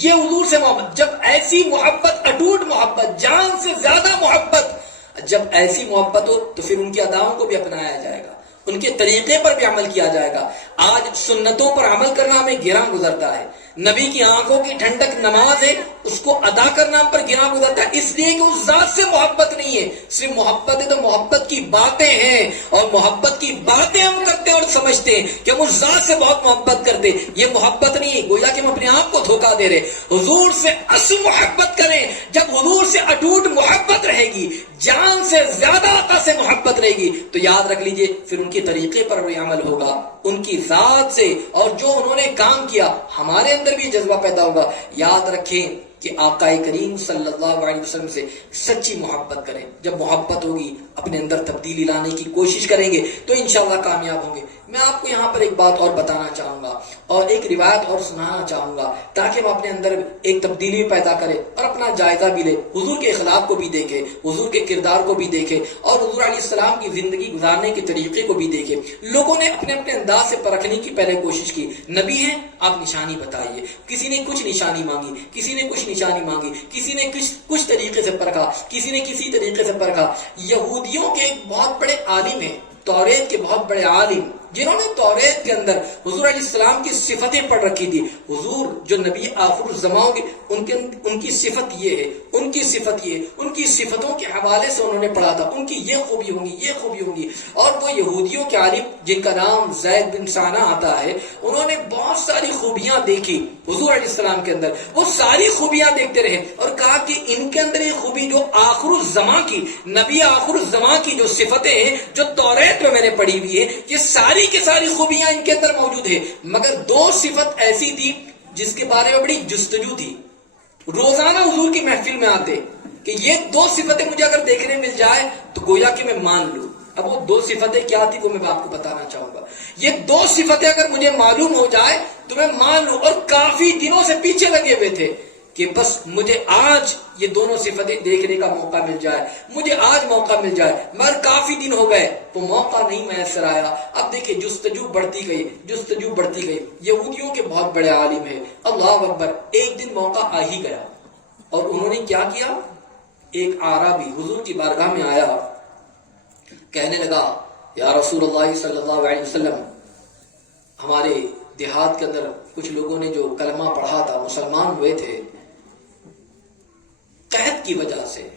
یہ حضور سے محبت، جب ایسی محبت، اٹوٹ محبت، جان سے زیادہ محبت، جب ایسی محبت ہو تو پھر ان کی اداؤں کو بھی اپنایا جائے گا، ان کے طریقے پر بھی عمل کیا جائے گا. آج سنتوں پر عمل کرنا ہمیں گراں گزرتا ہے. نبی کی آنکھوں کی ٹھنڈک نماز ہے، اس کو ادا کرنا ہم پر گراں گزرتا ہے، اس لیے کہ اس ذات سے محبت نہیں ہے. صرف محبت ہے تو محبت کی باتیں ہیں، اور محبت کی باتیں ہم کرتے اور سمجھتے ہیں کہ ہم اس ذات سے بہت محبت کرتے. یہ محبت نہیں ہے، گویا کہ ہم اپنے آپ کو دھوکہ دے رہے. حضور سے اصل محبت کریں. جب حضور سے اٹوٹ محبت رہے گی، جان سے زیادہ آقا سے محبت رہے گی، تو یاد رکھ لیجئے پھر ان کے طریقے پر بھی عمل ہوگا، ان کی ذات سے اور جو انہوں نے کام کیا ہمارے اندر بھی جذبہ پیدا ہوگا. یاد رکھیں کہ آقا کریم صلی اللہ علیہ وسلم سے سچی محبت کریں. جب محبت ہوگی اپنے اندر تبدیلی لانے کی کوشش کریں گے تو انشاءاللہ کامیاب ہوں گے. میں آپ کو یہاں پر ایک بات اور بتانا چاہوں گا اور ایک روایت اور سنانا چاہوں گا تاکہ ہم اپنے اندر ایک تبدیلی پیدا کریں اور اپنا جائزہ بھی لیں، حضور کے اخلاق کو بھی دیکھیں، حضور کے کردار کو بھی دیکھیں اور حضور علیہ السلام کی زندگی گزارنے کے طریقے کو بھی دیکھیں. لوگوں نے اپنے اپنے انداز سے پرکھنے کی پہلے کوشش کی. نبی ہیں آپ نشانی بتائیے. کسی نے کچھ نشانی مانگی، کسی نے کچھ نشانی مانگی، کسی نے کچھ طریقے سے پرکھا، کسی نے کسی طریقے سے پرکھا. یہودیوں کے بہت بڑے عالم ہیں، توریت کے بہت بڑے عالم جنہوں نے توریت کے اندر حضور علیہ السلام کی صفتیں پڑھ رکھی تھی. حضور جو نبی آخر الزمان ہوں گے ان کی صفت یہ ہے، ان کی صفت یہ ہے، ان کی صفتوں کے حوالے سے انہوں نے پڑھا تھا، ان کی یہ خوبی ہوں گی، یہ خوبی ہوں گی. اور وہ یہودیوں کے عالم جن کا نام زید بن سانہ آتا ہے، انہوں نے بہت ساری خوبیاں دیکھی حضور علیہ السلام کے اندر. وہ ساری خوبیاں دیکھتے رہے اور کہا کہ ان کے اندر یہ خوبی جو آخر الزمان کی، نبی آخر الزمان کی جو صفتیں ہیں جو توریت میں نے پڑھی ہوئی ہے، یہ ساری کی ساری خوبیاں ان کے اندر موجود ہیں. مگر دو صفت ایسی تھی جس کے بارے میں بڑی جستجو تھی. روزانہ حضور کی محفل میں آتے کہ یہ دو صفتیں مجھے اگر دیکھنے مل جائے تو گویا کہ میں مان لوں. اب وہ دو صفتیں کیا تھی وہ میں آپ کو بتانا چاہوں گا. یہ دو صفتیں اگر مجھے معلوم ہو جائے تو میں مان لوں. اور کافی دنوں سے پیچھے لگے ہوئے تھے کہ بس مجھے آج یہ دونوں صفتیں دیکھنے کا موقع مل جائے، مجھے آج موقع مل جائے. مگر کافی دن ہو گئے تو موقع نہیں میسر آیا. اب دیکھیں جستجو بڑھتی گئی، جستجو بڑھتی گئی. یہودیوں کے بہت بڑے عالم ہیں، اللہ اکبر. ایک دن موقع آ ہی گیا اور انہوں نے کیا کیا، ایک اعرابی حضور کی بارگاہ میں آیا، کہنے لگا یا رسول اللہ صلی اللہ علیہ وسلم، ہمارے دیہات کے اندر کچھ لوگوں نے جو کلمہ پڑھا تھا، مسلمان ہوئے تھے، قحط کیفیت کی وجہ سے،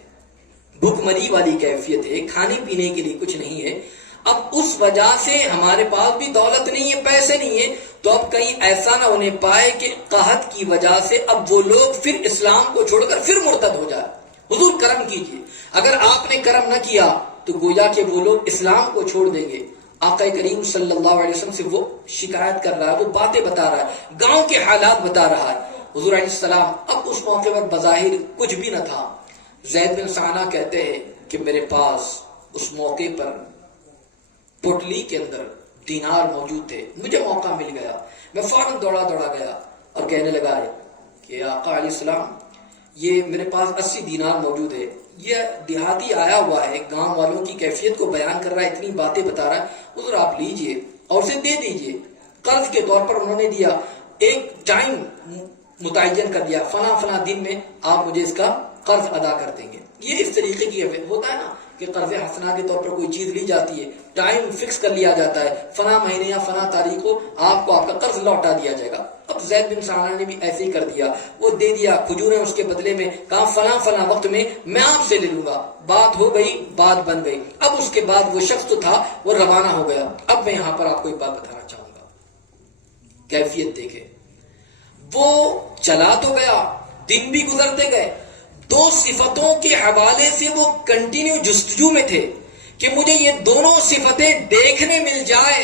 بھوک مری والی کیفیت ہے، کھانے پینے کے لیے کچھ نہیں ہے، اب اس وجہ سے ہمارے پاس بھی دولت نہیں ہے، پیسے نہیں ہے، تو اب کہیں ایسا نہ ہونے پائے کہ قحط کی وجہ سے اب وہ لوگ پھر اسلام کو چھوڑ کر پھر مرتد ہو جائے۔ حضور کرم کیجئے، اگر آپ نے کرم نہ کیا تو گویا کہ وہ لوگ اسلام کو چھوڑ دیں گے۔ آقا کریم صلی اللہ علیہ وسلم سے وہ شکایت کر رہا ہے، وہ باتیں بتا رہا ہے، گاؤں کے حالات بتا رہا ہے۔ حضور علیہ السلام اب اس موقع پر بظاہر کچھ بھی نہ تھا۔ زید بن ثانہ کہتے ہیں کہ میرے پاس اس موقع پر پوٹلی کے اندر دینار موجود تھے، مجھے موقع مل گیا، میں فوراً دوڑا گیا اور کہنے لگا ہے کہ آقا علیہ السلام یہ میرے پاس 80 دینار موجود ہے۔ یہ دیہاتی آیا ہوا ہے، گاؤں والوں کی کیفیت کو بیان کر رہا ہے، اتنی باتیں بتا رہا ہے، حضور آپ لیجئے اور اسے دے دیجئے۔ قرض کے طور پر انہوں نے دیا، ایک ٹائم متعین کر دیا، فلاں دن میں آپ مجھے اس کا قرض ادا کر دیں گے۔ یہ اس طریقے کی ہوتا ہے نا کہ قرض حسنہ کے طور پر کوئی چیز لی جاتی ہے، ٹائم فکس کر لیا جاتا ہے، فلاں مہینے یا فلاں تاریخ کو آپ کو آپ کا قرض لوٹا دیا جائے گا۔ اب زید بن ثانہ نے بھی ایسے ہی کر دیا، وہ دے دیا، کھجوریں اس کے بدلے میں، کہا فلاں وقت میں میں آپ سے لے لوں گا۔ بات ہو گئی، بات بن گئی۔ اب اس کے بعد وہ شخص تو تھا وہ روانہ ہو گیا۔ اب میں یہاں پر آپ کو ایک بات بتانا چاہوں گا، کیفیت دیکھیں، وہ چلا تو گیا، دن بھی گزرتے گئے، دو صفتوں کے حوالے سے وہ کنٹینیو جستجو میں تھے کہ مجھے یہ دونوں صفتیں دیکھنے مل جائے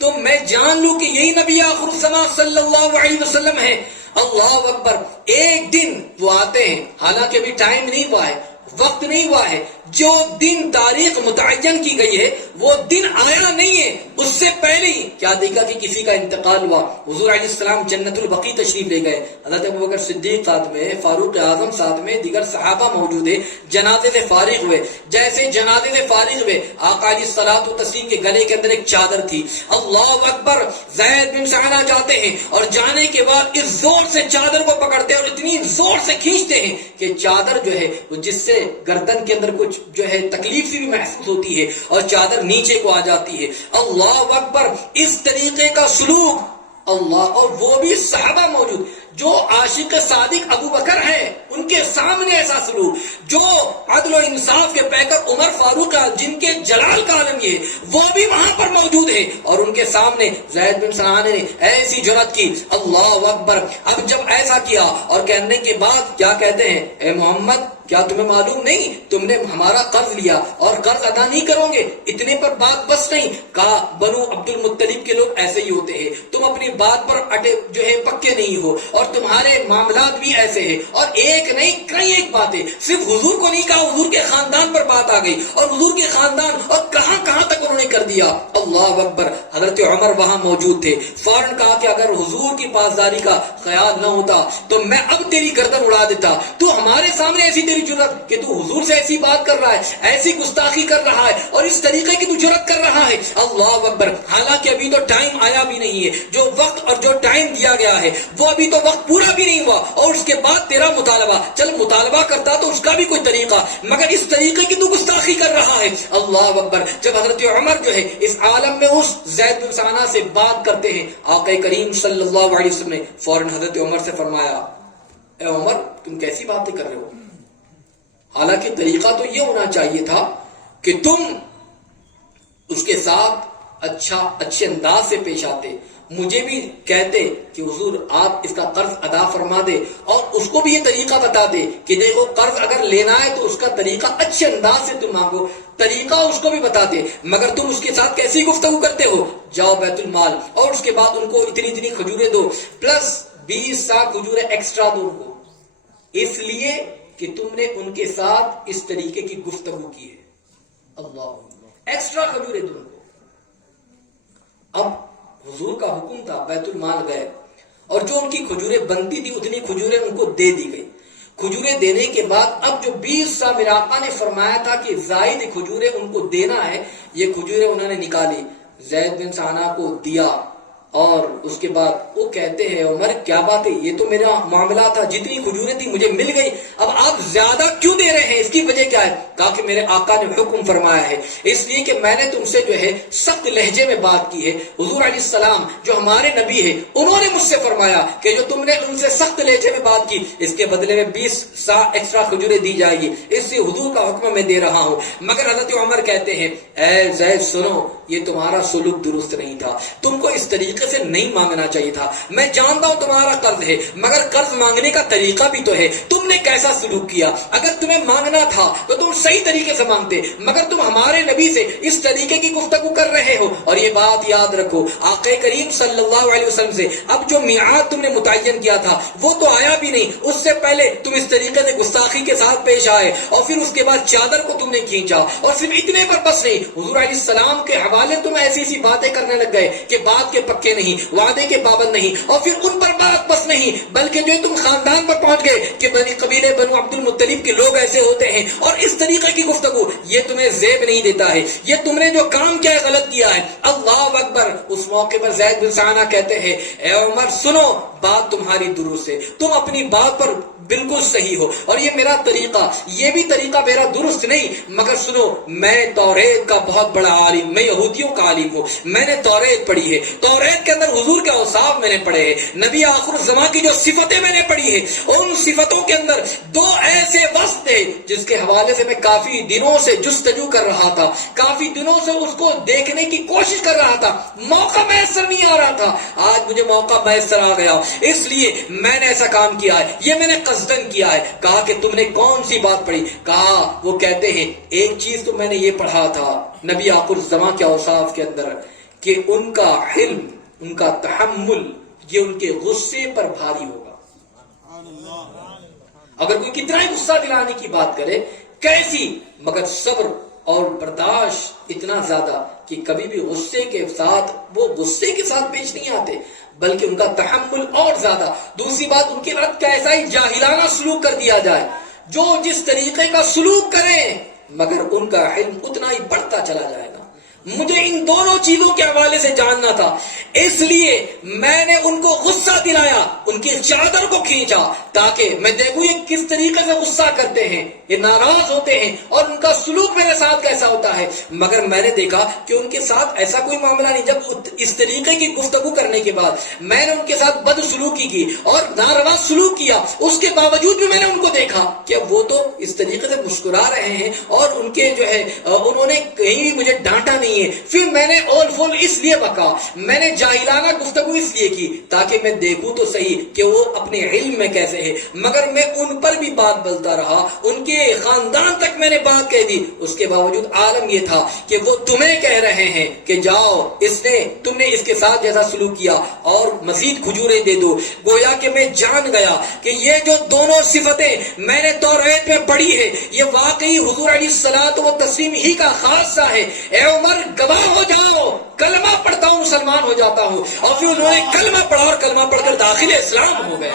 تو میں جان لوں کہ یہی نبی آخر الزماں صلی اللہ علیہ وسلم ہے۔ اللہ اکبر، ایک دن وہ آتے ہیں، حالانکہ ابھی ٹائم نہیں ہوا ہے، وقت نہیں ہوا ہے، جو دن تاریخ متعین کی گئی ہے وہ دن آیا نہیں ہے، اس سے پہلے ہی کیا دیکھا کہ کسی کا انتقال ہوا۔ حضور علیہ السلام جنت البقیع تشریف لے گئے، حضرت ابوبکر صدیق ساتھ میں، فاروق اعظم ساتھ میں، دیگر صحابہ موجود ہیں، جنازے سے فارغ ہوئے۔ جیسے جنازے سے فارغ ہوئے، آقا علیہ الصلوۃ والتسلیم کے گلے کے اندر ایک چادر تھی۔ اللہ اکبر، زید بن ثانہ جاتے ہیں اور جانے کے بعد اس زور سے چادر کو پکڑتے ہیں اور اتنی زور سے کھینچتے ہیں کہ چادر جو ہے وہ جس سے گردن کے اندر کچھ جو ہے تکلیف سی بھی محسوس ہوتی ہے اور چادر نیچے کو آ جاتی ہے۔ اللہ اکبر، اس طریقے کا سلوک، اللہ، اور وہ بھی صحابہ موجود جو عاشق صادق ابو بکر ہیں، ان کے سامنے ایسا سلوک، جو عدل و انصاف کے پیکر عمر فاروق جن کے جلال کا عالم یہ وہ بھی وہاں پر موجود ہے، اور ان کے سامنے زید بن ثانہ نے ایسی جرأت کی۔ اللہ اکبر، اب جب ایسا کیا اور کہنے کے بعد کیا کہتے ہیں، اے محمد کیا تمہیں معلوم نہیں تم نے ہمارا قرض لیا اور قرض ادا نہیں کرو گے؟ اتنے پر بات بس نہیں، کہا بنو عبد المطلب کے لوگ ایسے ہی ہوتے ہیں، تم اپنی بات پر اٹے جو ہے پکے نہیں ہو اور تمہارے معاملات بھی ایسے ہیں۔ اور ایک نہیں کئی ایک باتیں، صرف حضور کو نہیں کہا، حضور کے خاندان پر بات آ گئی اور حضور کے خاندان اور کہاں تک انہوں نے کر دیا۔ اللہ اکبر، حضرت عمر وہاں موجود تھے، فوراً کہا کہ اگر حضور کی پاسداری کا خیال نہ ہوتا تو میں اب تیری گردن اڑا دیتا، تو ہمارے سامنے ایسی تیری جرأت کہ تو حضور سے ایسی بات کر رہا ہے، ایسی گستاخی کر رہا ہے اور اس طریقے کی تو جرأت کر رہا ہے۔ اللہ اکبر، حالانکہ ابھی تو ٹائم آیا بھی نہیں ہے، جو وقت اور جو ٹائم دیا گیا ہے وہ ابھی تو وقت پورا بھی نہیں ہوا، اور اس کے بعد تیرا مطالبہ، چل مطالبہ کرتا تو اس کا بھی کوئی طریقہ، مگر اس طریقے کی تو گستاخی کر رہا ہے۔ اللہ اکبر، جب حضرت عمر جو ہے اس عالم میں اس زید بن ثانہ سے بات کرتے ہیں، آقا کریم صلی اللہ علیہ وسلم نے فوراً حضرت عمر سے فرمایا، اے عمر تم کیسی باتیں کر رہے ہو؟ حالانکہ طریقہ تو یہ ہونا چاہیے تھا کہ تم اس کے ساتھ اچھے انداز سے پیش آتے، مجھے بھی کہتے کہ حضور آپ اس کا قرض ادا فرما دے، اور اس کو بھی یہ طریقہ بتا دے کہ دیکھو قرض اگر لینا ہے تو اس کا طریقہ اچھے انداز سے تم مانگو، طریقہ اس کو بھی بتا دے، مگر تم اس کے ساتھ کیسی گفتگو کرتے ہو، جاؤ بیت المال اور اس کے بعد ان کو اتنی کھجوریں دو، پلس 20 سا کھجوریں ایکسٹرا دو ان کو، اس لیے کہ تم نے ان کے ساتھ اس طریقے کی گفتگو کی ہے۔ اللہ، ایکسٹرا کھجوریں دو ان کو۔ اب حضور کا حکم تھا، بیت المال گئے اور جو ان کی کھجوریں بنتی تھی اتنی کھجوریں ان کو دے دی گئی۔ کھجوریں دینے کے بعد اب جو 20 سا میرے آقا نے فرمایا تھا کہ زائد کھجوریں ان کو دینا ہے، یہ کھجوریں انہوں نے نکالی، زید بن ثانہ کو دیا، اور اس کے بعد وہ کہتے ہیں عمر کیا بات ہے، یہ تو میرا معاملہ تھا، جتنی کھجوریں تھی مجھے مل گئی، اب آپ زیادہ کیوں دے رہے ہیں، اس کی وجہ کیا ہے؟ کہا کہ میرے آقا نے حکم فرمایا ہے، اس لیے کہ میں نے تم سے جو ہے سخت لہجے میں بات کی ہے۔ حضور علیہ السلام جو ہمارے نبی ہے انہوں نے مجھ سے فرمایا کہ جو تم نے ان سے سخت لہجے میں بات کی اس کے بدلے میں 20 سا ایکسٹرا کھجوریں دی جائے گی، اس سے حضور کا حکم میں دے رہا ہوں۔ مگر حضرت عمر کہتے ہیں اے زید سنو، یہ تمہارا سلوک درست نہیں تھا، تم کو اس طریقے سے نہیں مانگنا چاہیے تھا، میں جانتا ہوں تمہارا قرض ہے مگر قرض مانگنے کا طریقہ بھی تو ہے، تم نے کیسا سلوک کیا، اگر تمہیں مانگنا تھا تو تم صحیح طریقے سے مانگتے، مگر تم ہمارے نبی سے اس طریقے کی گفتگو کر رہے ہو۔ اور یہ بات یاد رکھو، آقا کریم صلی اللہ علیہ وسلم سے اب جو میعاد تم نے متعین کیا تھا وہ تو آیا بھی نہیں، اس سے پہلے تم اس طریقے سے گستاخی کے ساتھ پیش آئے، اور پھر اس کے بعد چادر کو تم نے کھینچا، اور صرف اتنے پر بس نہیں، حضور علیہ السلام کے حوالے تم ایسی سی باتیں کرنے لگ گئے کہ بات کے پکے نہیں، وعدے کے پابند نہیں، اور پھر ان پر بات بس نہیں بلکہ جو تم خاندان پر پہنچ گئے کہ بنی قبیلے بنو عبد المطلب کے لوگ ایسے ہوتے ہیں، اور اس طریقے کی گفتگو یہ تمہیں زیب نہیں دیتا ہے، یہ تم نے جو کام کیا ہے غلط کیا ہے۔ اللہ اکبر۔ اس موقع پر زید بن سانہ کہتے ہیں اے عمر سنو، بات تمہاری درست ہے، تم اپنی بات پر بالکل صحیح ہو، اور یہ میرا طریقہ، یہ بھی طریقہ میرا درست نہیں، مگر سنو میں توریت کا بہت بڑا عالم، میں یہودیوں کا عالم ہوں، میں نے توریت پڑھی ہے، توریت کے اندر حضور کے اوصاف میں نے پڑھے ہیں، نبی آخر الزمان کی جو صفتیں میں نے پڑھی ہیں، ان صفتوں کے اندر دو ایسے وصف تھے جس کے حوالے سے میں کافی دنوں سے جستجو کر رہا تھا، کافی دنوں سے اس کو دیکھنے کی کوشش کر رہا تھا، موقع میسر نہیں آ رہا تھا، آج مجھے موقع میسر آ گیا، اس لیے میں نے ایسا کام کیا ہے، یہ میں نے قصدن کیا ہے۔ کہا کہ تم نے کون سی بات پڑھی؟ کہا وہ کہتے ہیں ایک چیز تو میں نے یہ پڑھا تھا نبی آخر الزمان کے اوصاف کے اندر کہ ان کا حلم، ان کا تحمل، یہ ان کے غصے پر بھاری ہوگا۔ اگر کوئی کتنا ہی غصہ دلانے کی بات کرے کیسی، مگر صبر اور برداشت اتنا زیادہ کہ کبھی بھی غصے کے ساتھ وہ غصے کے ساتھ پیش نہیں آتے، بلکہ ان کا تحمل اور زیادہ۔ دوسری بات، ان کے رد کا ایسا ہی جاہلانہ سلوک کر دیا جائے، جو جس طریقے کا سلوک کریں مگر ان کا علم اتنا ہی بڑھتا چلا جائے گا۔ مجھے ان دونوں چیزوں کے حوالے سے جاننا تھا، اس لیے میں نے ان کو غصہ دلایا، ان کی چادر کو کھینچا تاکہ میں دیکھوں یہ کس طریقے سے غصہ کرتے ہیں، یہ ناراض ہوتے ہیں اور ان کا سلوک میرے ساتھ کیسا ہوتا ہے۔ مگر میں نے دیکھا کہ ان کے ساتھ ایسا کوئی معاملہ نہیں، جب اس طریقے کی گفتگو کرنے کے بعد میں نے ان کے ساتھ بد سلوکی کی اور ناروا سلوک کیا، اس کے باوجود بھی میں نے ان کو دیکھا کہ وہ تو اس طریقے سے مسکرا رہے ہیں اور ان کے جو ہے انہوں نے کہیں بھی مجھے ڈانٹا نہیں ہے۔ پھر میں نے اول فول اس لیے بکا، میں نے جاہلانہ گفتگو اس لیے کی تاکہ میں دیکھوں تو صحیح کہ وہ اپنے علم میں کیسے ہیں، مگر میں ان پر بھی بات بلتا رہا، ان کے خاندان تک میں نے بات کہہ دی، اس کے باوجود عالم یہ تھا کہ وہ تمہیں کہہ رہے ہیں کہ جاؤ تم نے اس کے ساتھ جیسا سلوک کیا اور مزید کھجوریں دے دو۔ گویا کہ میں جان گیا کہ یہ جو دونوں صفتیں میں نے توریت میں پڑھی ہے یہ واقعی حضور علیہ الصلوۃ والتسلیم ہی کا خاصہ ہے۔ اے عمر گواہ ہو جاؤ، کلمہ پڑھتا ہوں مسلمان ہو جاتا ہوں۔ اور پھر انہوں نے کلمہ پڑھا اور کلمہ پڑھ کر داخل اسلام ہو گئے۔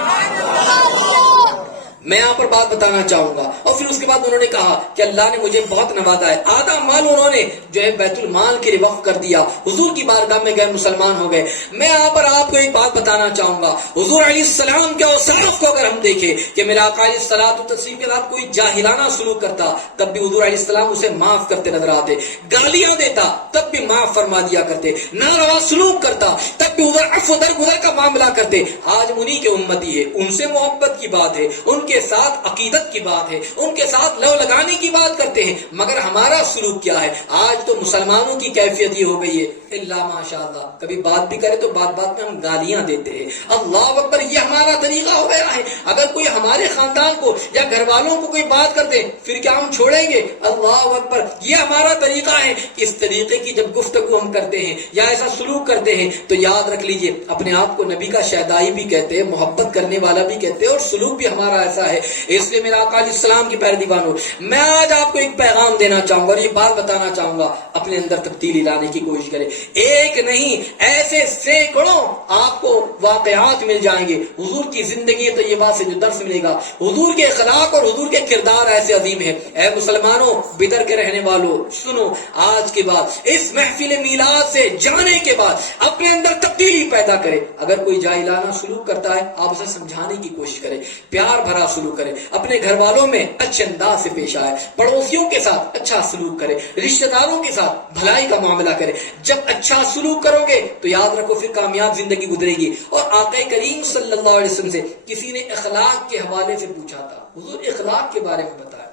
میں یہاں پر بات بتانا چاہوں گا، اور پھر اس کے بعد انہوں نے کہا کہ اللہ نے مجھے بہت نوازا ہے، آدھا مال انہوں نے جو ہے بیت المال کے لیے وقف کر دیا، حضور کی بارگاہ میں گئے، مسلمان ہو گئے۔ میں یہاں پر آپ کو ایک بات بتانا چاہوں گا، حضور علیہ السلام کے اوصاف کو اگر ہم دیکھیں کہ میرا آقا علیہ الصلوۃ والتسلیم کے ساتھ کوئی جاہلانہ سلوک کرتا تب بھی حضور علیہ السلام اسے معاف کرتے نظر آتے، گالیاں دیتا تب بھی معاف فرما دیا کرتے، ناروا سلوک کرتا تب بھی ادھر عفو درگزر کا معاملہ کرتے۔ آج انہی کے امتی ہے، ان سے محبت کی بات ہے، ان کے ساتھ عقیدت کی بات ہے، ان کے ساتھ لو لگانے کی بات کرتے ہیں، مگر ہمارا سلوک کیا ہے؟ آج تو مسلمانوں کی کیفیت یہ ہو گئی ہے اللہ ماشاء اللہ، کبھی بات بھی کرے تو بات بات میں ہم گالیاں دیتے ہیں۔ اللہ اکبر، یہ ہمارا طریقہ ہو گیا ہے۔ اگر کوئی ہمارے خاندان کو یا گھر والوں کو کوئی بات کرتے پھر کیا ہم چھوڑیں گے؟ اللہ اکبر، یہ ہمارا طریقہ ہے۔ اس طریقے کی جب گفتگو ہم کرتے ہیں یا ایسا سلوک کرتے ہیں تو یاد رکھ لیجئے اپنے آپ کو نبی کا شیدائی بھی کہتے ہیں، محبت کرنے والا بھی کہتے ہیں، اور سلوک بھی ہمارا ایسا ہے۔ اس لیے میرا آقا علیہ السلام کی پیارے دیوانوں، میں آج آپ کو ایک پیغام دینا چاہوں گا اور یہ بات بتانا چاہوں گا، اپنے اندر تبدیلی لانے کی کوشش کریں۔ ایک نہیں ایسے سینکڑوں آپ کو واقعات مل جائیں گے حضور کی زندگی طیبہ سے جو درس ملے گا. حضور کے اخلاق اور حضور کے کردار ایسے عظیم ہے. اے مسلمانوں، بدر کے رہنے والوں، سنو، آج کے بعد اس محفل میلاد سے جانے کے بعد اپنے اندر تبدیلی پیدا کرے. اگر کوئی جاہلانہ سلوک کرتا ہے آپ اسے سمجھانے کی کوشش کریں، پیار بھرا سلوک کریں، اپنے گھر والوں میں اچھے انداز سے پیش آئے، پڑوسیوں کے ساتھ اچھا سلوک کرے، رشتہ داروں کے ساتھ بھلائی کا معاملہ کرے. جب اچھا سلوک کرو گے تو یاد رکھو پھر کامیاب زندگی گزرے گی. اور آقا کریم صلی اللہ علیہ وسلم سے کسی نے اخلاق کے حوالے سے پوچھا تھا، حضور اخلاق کے بارے میں بتایا،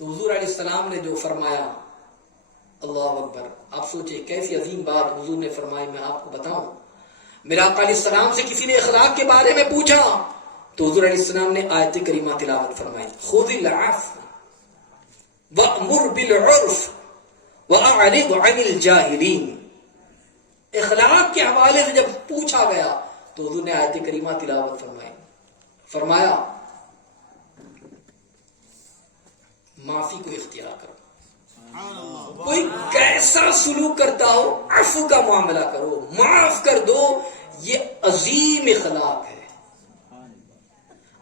تو حضور علیہ السلام نے جو فرمایا، اللہ اکبر، آپ سوچیں کیسی عظیم بات حضور نے فرمائی. میں آپ کو بتاؤں، میرا آقا علیہ السلام سے کسی نے اخلاق کے بارے میں پوچھا تو حضور علیہ السلام نے آیت کریمہ تلاوت فرمائی، خذ العفو وَأْمُرْ بِالْعُرْفِ وَأَعْرِضْ عَنِ الْجَاهِلِينَ. اخلاق کے حوالے سے جب پوچھا گیا تو حضور نے آیت کریمہ تلاوت فرمائی، فرمایا معافی کو اختیار کرو. کوئی کیسا سلوک کرتا ہو عفو کا معاملہ کرو، معاف کر دو. یہ عظیم اخلاق ہے.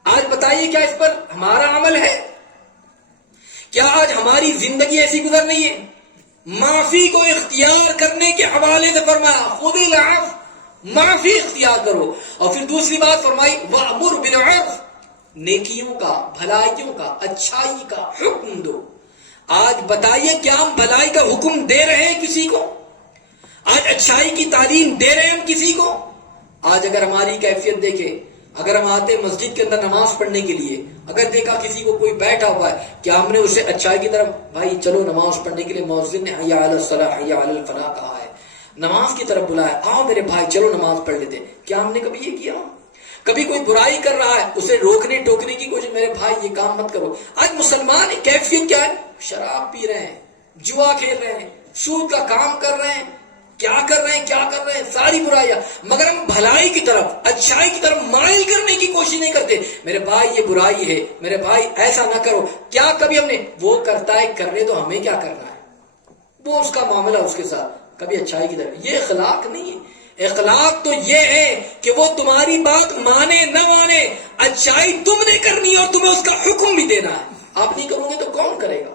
آج بتائیے کیا اس پر ہمارا عمل ہے؟ کیا آج ہماری زندگی ایسی گزر رہی ہے؟ معافی کو اختیار کرنے کے حوالے سے فرمایا خذ العفو، معافی اختیار کرو. اور پھر دوسری بات فرمائی وَأْمُرْ بِالْعُرْفِ، نیکیوں کا، بھلائیوں کا، اچھائی کا حکم دو. آج بتائیے کیا ہم بھلائی کا حکم دے رہے ہیں کسی کو؟ آج اچھائی کی تعلیم دے رہے ہیں ہم کسی کو؟ آج اگر ہماری کیفیت دیکھیں، اگر ہم آتے مسجد کے اندر نماز پڑھنے کے لیے، اگر دیکھا کسی کو کوئی بیٹھا ہوا ہے، کیا ہم نے اسے اچھائی کی طرف، بھائی چلو نماز پڑھنے کے لیے، مؤذن نے حی علی الصلاۃ حی علی الفلاح کہا ہے، نماز کی طرف بلایا، آؤ میرے بھائی چلو نماز پڑھ لیتے. کیا ہم نے کبھی یہ کیا؟ کبھی کوئی برائی کر رہا ہے اسے روکنے ٹوکنے کی کوشش، میرے بھائی یہ کام مت کرو. آج مسلمان کیفیت کیا ہے؟ شراب پی رہے ہیں، جوا کھیل رہے ہیں، سود کا کام کر رہے ہیں، کیا کر رہے ہیں، ساری برائیاں، مگر ہم بھلائی کی طرف، اچھائی کی طرف مائل کرنے کی کوشش نہیں کرتے. میرے بھائی یہ برائی ہے، میرے بھائی ایسا نہ کرو. کیا کبھی ہم نے وہ کرتا ہے کرنے تو ہمیں کیا کرنا ہے، وہ اس کا معاملہ اس کے ساتھ، کبھی اچھائی کی طرف. یہ اخلاق نہیں ہے. اخلاق تو یہ ہے کہ وہ تمہاری بات مانے نہ مانے، اچھائی تم نے کرنی اور تمہیں اس کا حکم بھی دینا ہے. آپ نہیں کرو گے تو کون کرے گا؟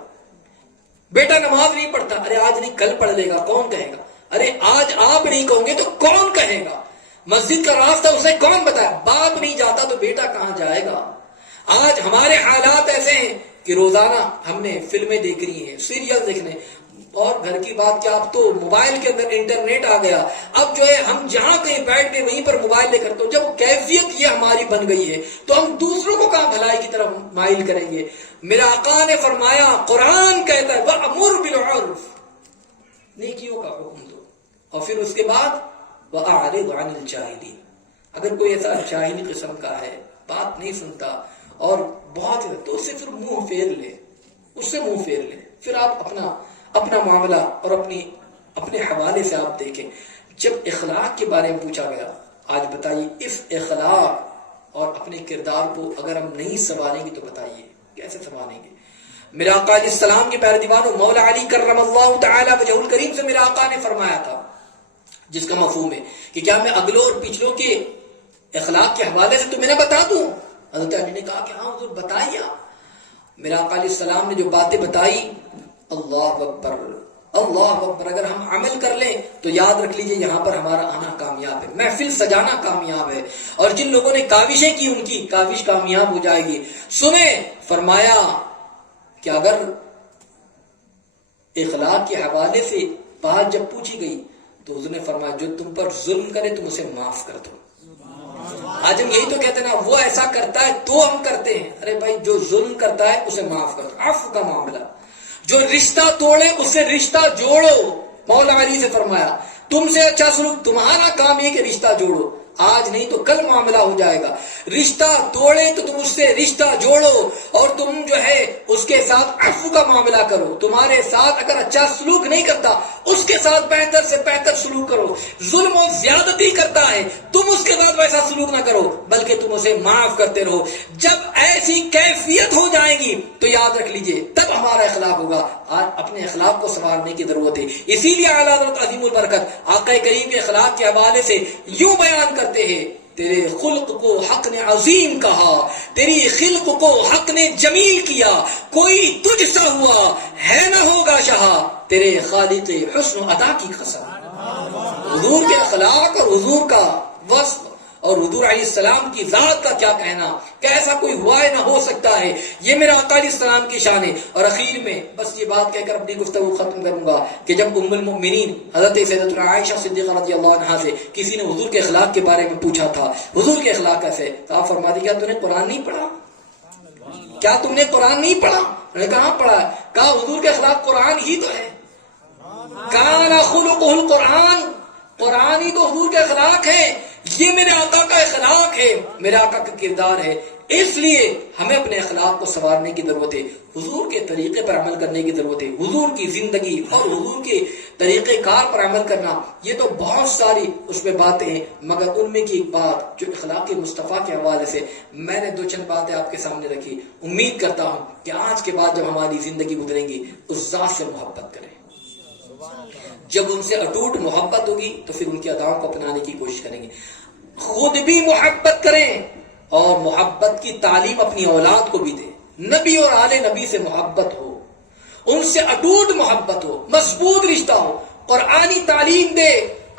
بیٹا نماز نہیں پڑھتا، ارے آج نہیں کل پڑھ لے گا، کون کہے گا؟ ارے آج آپ نہیں کہو گے تو کون کہے گا؟ مسجد کا راستہ اسے کون بتایا؟ باپ نہیں جاتا تو بیٹا کہاں جائے گا؟ آج ہمارے حالات ایسے ہیں کہ روزانہ ہم نے فلمیں دیکھ رہی ہیں، سیریل دیکھنے، اور گھر کی بات کیا، اب تو موبائل کے اندر انٹرنیٹ آ گیا. اب جو ہے ہم جہاں کہیں بیٹھ کے وہیں پر موبائل لے کر، تو جب کیفیت یہ ہماری بن گئی ہے تو ہم دوسروں کو کہاں بھلائی کی طرف مائل کریں گے؟ میرا آقا نے فرمایا، قرآن کہتا ہے وَأْمُرْ بِالْعُرْفِ، نیکیوں کا حکم دو. اور پھر اس کے بعد وَأَعْرِضْ عَنِ الْجَاهِلِينَ. اگر کوئی ایسا جاہلی قسم کا ہے، بات نہیں سنتا اور بہت تو اس سے پھر منہ پھیر لے، اس سے منہ پھیر لے. پھر آپ اپنا معاملہ اور اپنے حوالے سے آپ دیکھیں. جب اخلاق کے بارے میں پوچھا گیا، آج بتائیے اس اخلاق اور اپنے کردار کو اگر ہم نہیں سنواریں گے تو بتائیے کیسے سنواریں گے؟ میرا آقا علیہ السلام کے پیارے دیوانوں، مولا علی کرم اللہ تعالی وجہہ الکریم سے میرا آقا نے فرمایا تھا، جس کا مفہوم ہے کہ کیا میں اگلوں اور پچھلوں کے اخلاق کے حوالے سے تمہیں بتا دوں؟ حضرت علی نے کہا کہ ہاں حضور بتائیے. میرا آقا علیہ السلام نے جو باتیں بتائی، اللہ اکبر اللہ اکبر، اگر ہم عمل کر لیں تو یاد رکھ لیجئے یہاں پر ہمارا آنا کامیاب ہے، محفل سجانا کامیاب ہے، اور جن لوگوں نے کاوشیں کی ان کی کاوش کامیاب ہو جائے گی. سنیں، فرمایا کہ اگر اخلاق کے حوالے سے بات جب پوچھی گئی تو حضور نے فرمایا جو تم پر ظلم کرے تم اسے معاف کر دو. آج ہم یہی تو کہتے ہیں نا، وہ ایسا کرتا ہے تو ہم کرتے ہیں. ارے بھائی جو ظلم کرتا ہے اسے معاف کر دو، عفو کا معاملہ. جو رشتہ توڑے اس سے رشتہ جوڑو. مولا علی سے فرمایا تم سے اچھا سلوک، تمہارا کام یہ کہ رشتہ جوڑو، آج نہیں تو کل معاملہ ہو جائے گا. رشتہ توڑے تو تم اس سے رشتہ جوڑو، اور تم جو ہے اس کے ساتھ عفو کا معاملہ کرو. تمہارے ساتھ اگر اچھا سلوک نہیں کرتا اس کے ساتھ بہتر سے بہتر سلوک کرو. ظلم و زیادتی کرتا ہے تم اس کے ساتھ ویسا سلوک نہ کرو بلکہ تم اسے معاف کرتے رہو. جب ایسی کیفیت ہو جائے گی تو یاد رکھ لیجئے تب ہمارا اخلاق ہوگا. آج اپنے اخلاق کو سنوارنے کی ضرورت ہے. اسی لیے اعلیٰ حضرت عظیم البرکت آقا کریم کے اخلاق کے حوالے سے یوں بیان کرتے ہیں: تیرے خلق کو حق نے عظیم کہا، تیری خلق کو حق نے جمیل کیا، کوئی تجھ سا ہوا ہے نہ ہوگا شہا، تیرے خالق حسن و عطا کی قسم. حضور کے اخلاق اور حضور کا وصف اور حضور علیہ السلام کی ذات کا کیا کہنا کہ ایسا کوئی ہوا ہے نہ ہو سکتا ہے. یہ میرا آقا علیہ السلام کی شان ہے. اور اخیر میں بس یہ بات کہہ کر اپنی گفتگو ختم کروں گا کہ جب ام المؤمنین حضرت سیدتنا عائشہ صدیقہ رضی اللہ عنہا سے کسی نے حضور کے اخلاق کے بارے میں پوچھا تھا، حضور کے اخلاق کیسے، تو آپ فرما دی: کیا تم نے قرآن نہیں پڑھا؟ کیا تم نے قرآن نہیں پڑھا؟ انہوں نے کہاں پڑھا ہے؟ کہا حضور کے اخلاق قرآن ہی تو ہے. کان خلقہ القرآن، قرآن ہی تو حضور کے اخلاق ہے. یہ میرے آقا کا اخلاق ہے، میرے آقا کا کردار ہے. اس لیے ہمیں اپنے اخلاق کو سنوارنے کی ضرورت ہے، حضور کے طریقے پر عمل کرنے کی ضرورت ہے. حضور کی زندگی اور حضور کے طریقہ کار پر عمل کرنا، یہ تو بہت ساری اس میں باتیں ہیں، مگر ان میں کی ایک بات جو اخلاق مصطفیٰ کے حوالے سے میں نے دو چند باتیں آپ کے سامنے رکھی. امید کرتا ہوں کہ آج کے بعد جب ہماری زندگی گزریں گی اس ذات سے محبت کریں. جب ان سے اٹوٹ محبت ہوگی تو پھر ان کی اداؤں کو اپنانے کی کوشش کریں گے. خود بھی محبت کریں اور محبت کی تعلیم اپنی اولاد کو بھی دیں. نبی اور آل نبی سے محبت ہو، ان سے اٹوٹ محبت ہو، مضبوط رشتہ ہو، قرآنی تعلیم دے،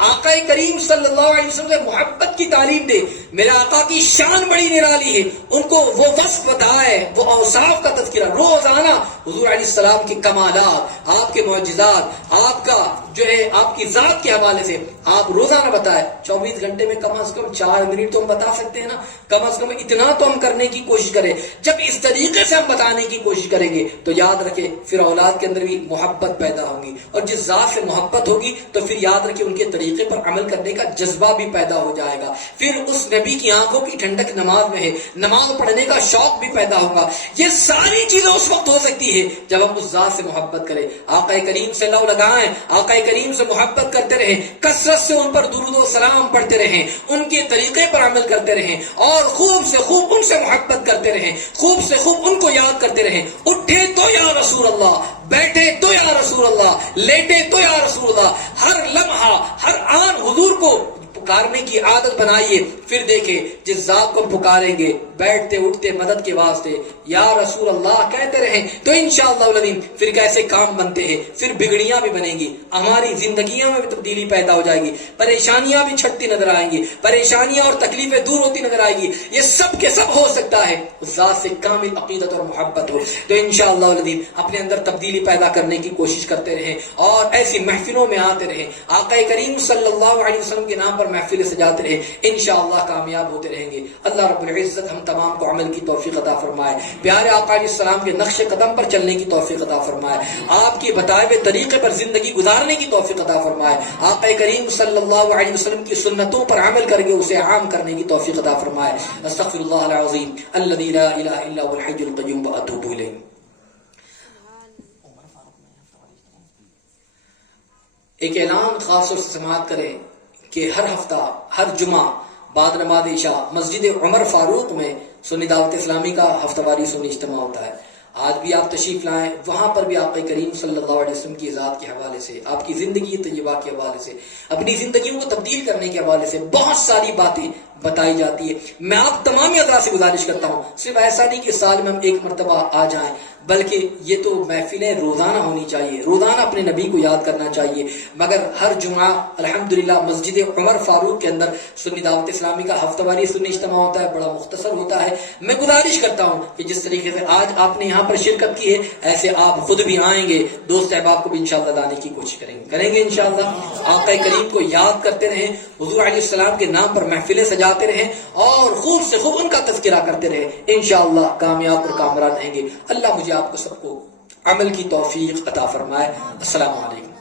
آقا کریم صلی اللہ علیہ وسلم سے محبت کی تعلیم دے. میرے آقا کی شان بڑی نرالی ہے، ان کو وہ وصف بتائے، وہ اوصاف کا تذکرہ روزانہ حضور علیہ السلام کے کمالات، آپ کے معجزات، آپ کا جو ہے آپ کی ذات کے حوالے سے آپ روزانہ بتائے. 24 گھنٹے میں کم از کم 4 منٹ تو ہم بتا سکتے ہیں نا، کم از کم اتنا تو ہم کرنے کی کوشش کریں. جب اس طریقے سے ہم بتانے کی کوشش کریں گے تو یاد رکھیں پھر اولاد کے اندر بھی محبت پیدا ہوگی، اور جس ذات سے محبت ہوگی تو پھر یاد رکھیں ان کے طریقے پر عمل کرنے کا جذبہ بھی پیدا ہو جائے گا. پھر اس نبی کی آنکھوں کی ٹھنڈک نماز میں ہے، نماز پڑھنے کا شوق بھی پیدا ہوگا. یہ ساری چیزیں اس وقت ہو سکتی ہے جب ہم اس ذات سے محبت کریں. آقا کریم سے لو لگائیں، آقا کریم سے محبت کرتے رہیں، کثرت سے ان پر درود و سلام پڑھتے رہیں، ان کے طریقے پر عمل کرتے رہیں، اور خوب سے خوب ان سے محبت کرتے رہیں، خوب سے خوب ان کو یاد کرتے رہیں. اٹھے تو یا رسول اللہ، بیٹھے تو یا رسول اللہ، لیٹے تو یا رسول اللہ. ہر لمحہ ہر آن حضور کو پکارنے کی عادت بنائیے. پھر دیکھیں جس ذات کو پکاریں گے بیٹھتے اٹھتے مدد کے واسطے یا رسول اللہ کہتے رہیں تو انشاءاللہ العظیم پھر کیسے کام بنتے ہیں، پھر بگڑیاں بھی بنیں گی، ہماری زندگیوں میں بھی تبدیلی پیدا ہو جائے گی، پریشانیاں بھی چھٹتی نظر آئیں گی، پریشانیاں اور تکلیفیں دور ہوتی نظر آئیں گی. یہ سب کے سب ہو سکتا ہے اس ذات سے کامل عقیدت اور محبت ہو. تو انشاءاللہ العظیم اپنے اندر تبدیلی پیدا کرنے کی کوشش کرتے رہیں اور ایسی محفلوں میں آتے رہیں، آقا کریم صلی اللہ علیہ وسلم کے نام پر محفلیں سجاتے رہیں. انشاءاللہ کامیاب ہوتے رہیں گے. اللہ رب العزت ہم تمام کو عمل کی توفیق عطا فرمائے، پیارے آقا علیہ السلام کے نقش قدم پر چلنے کی توفیق عطا فرمائے، آپ کے بتائے ہوئے طریقے پر زندگی گزارنے کی توفیق عطا فرمائے، آقا کریم صلی اللہ علیہ وسلم کی سنتوں پر عمل کر کے اسے عام کرنے کی توفیق عطا فرمائے. استغفر اللہ العظیم الذی لا الہ الا هو الحی القیوم واتوب الیہ. ایک اعلان خاص طور سے سماعت کریں کہ ہر ہفتہ ہر جمعہ بعد نماز عشاء مسجد عمر فاروق میں سنی دعوت اسلامی کا ہفتہ واری سنی اجتماع ہوتا ہے. آج بھی آپ تشریف لائیں، وہاں پر بھی آقا کریم صلی اللہ علیہ وسلم کی ذات کے حوالے سے، آپ کی زندگی طیبہ کے حوالے سے، اپنی زندگیوں کو تبدیل کرنے کے حوالے سے بہت ساری باتیں بتائی جاتی ہے. میں آپ تمام حضرات سے گزارش کرتا ہوں صرف ایسا نہیں کہ سال میں ہم ایک مرتبہ آ جائیں، بلکہ یہ تو محفلیں روزانہ ہونی چاہیے، روزانہ اپنے نبی کو یاد کرنا چاہیے. مگر ہر جمعہ الحمدللہ مسجد عمر فاروق کے اندر سنی دعوت اسلامی کا ہفتہ واری سنی اجتماع ہوتا ہے، بڑا مختصر ہوتا ہے. میں گزارش کرتا ہوں کہ جس طریقے سے آج آپ نے یہاں پر شرکت کی ہے ایسے آپ خود بھی آئیں گے، دوست احباب کو بھی انشاءاللہ لانے کی کوشش کریں گے انشاءاللہ. آقا کریم کو یاد کرتے رہیں، حضور علیہ السلام کے نام پر محفلیں سجاتے رہیں اور خوب سے خوب ان کا تذکرہ کرتے رہیں. انشاءاللہ کامیاب اور کامران رہیں گے. اللہ مجھے آپ کو سب کو عمل کی توفیق عطا فرمائے. السلام علیکم.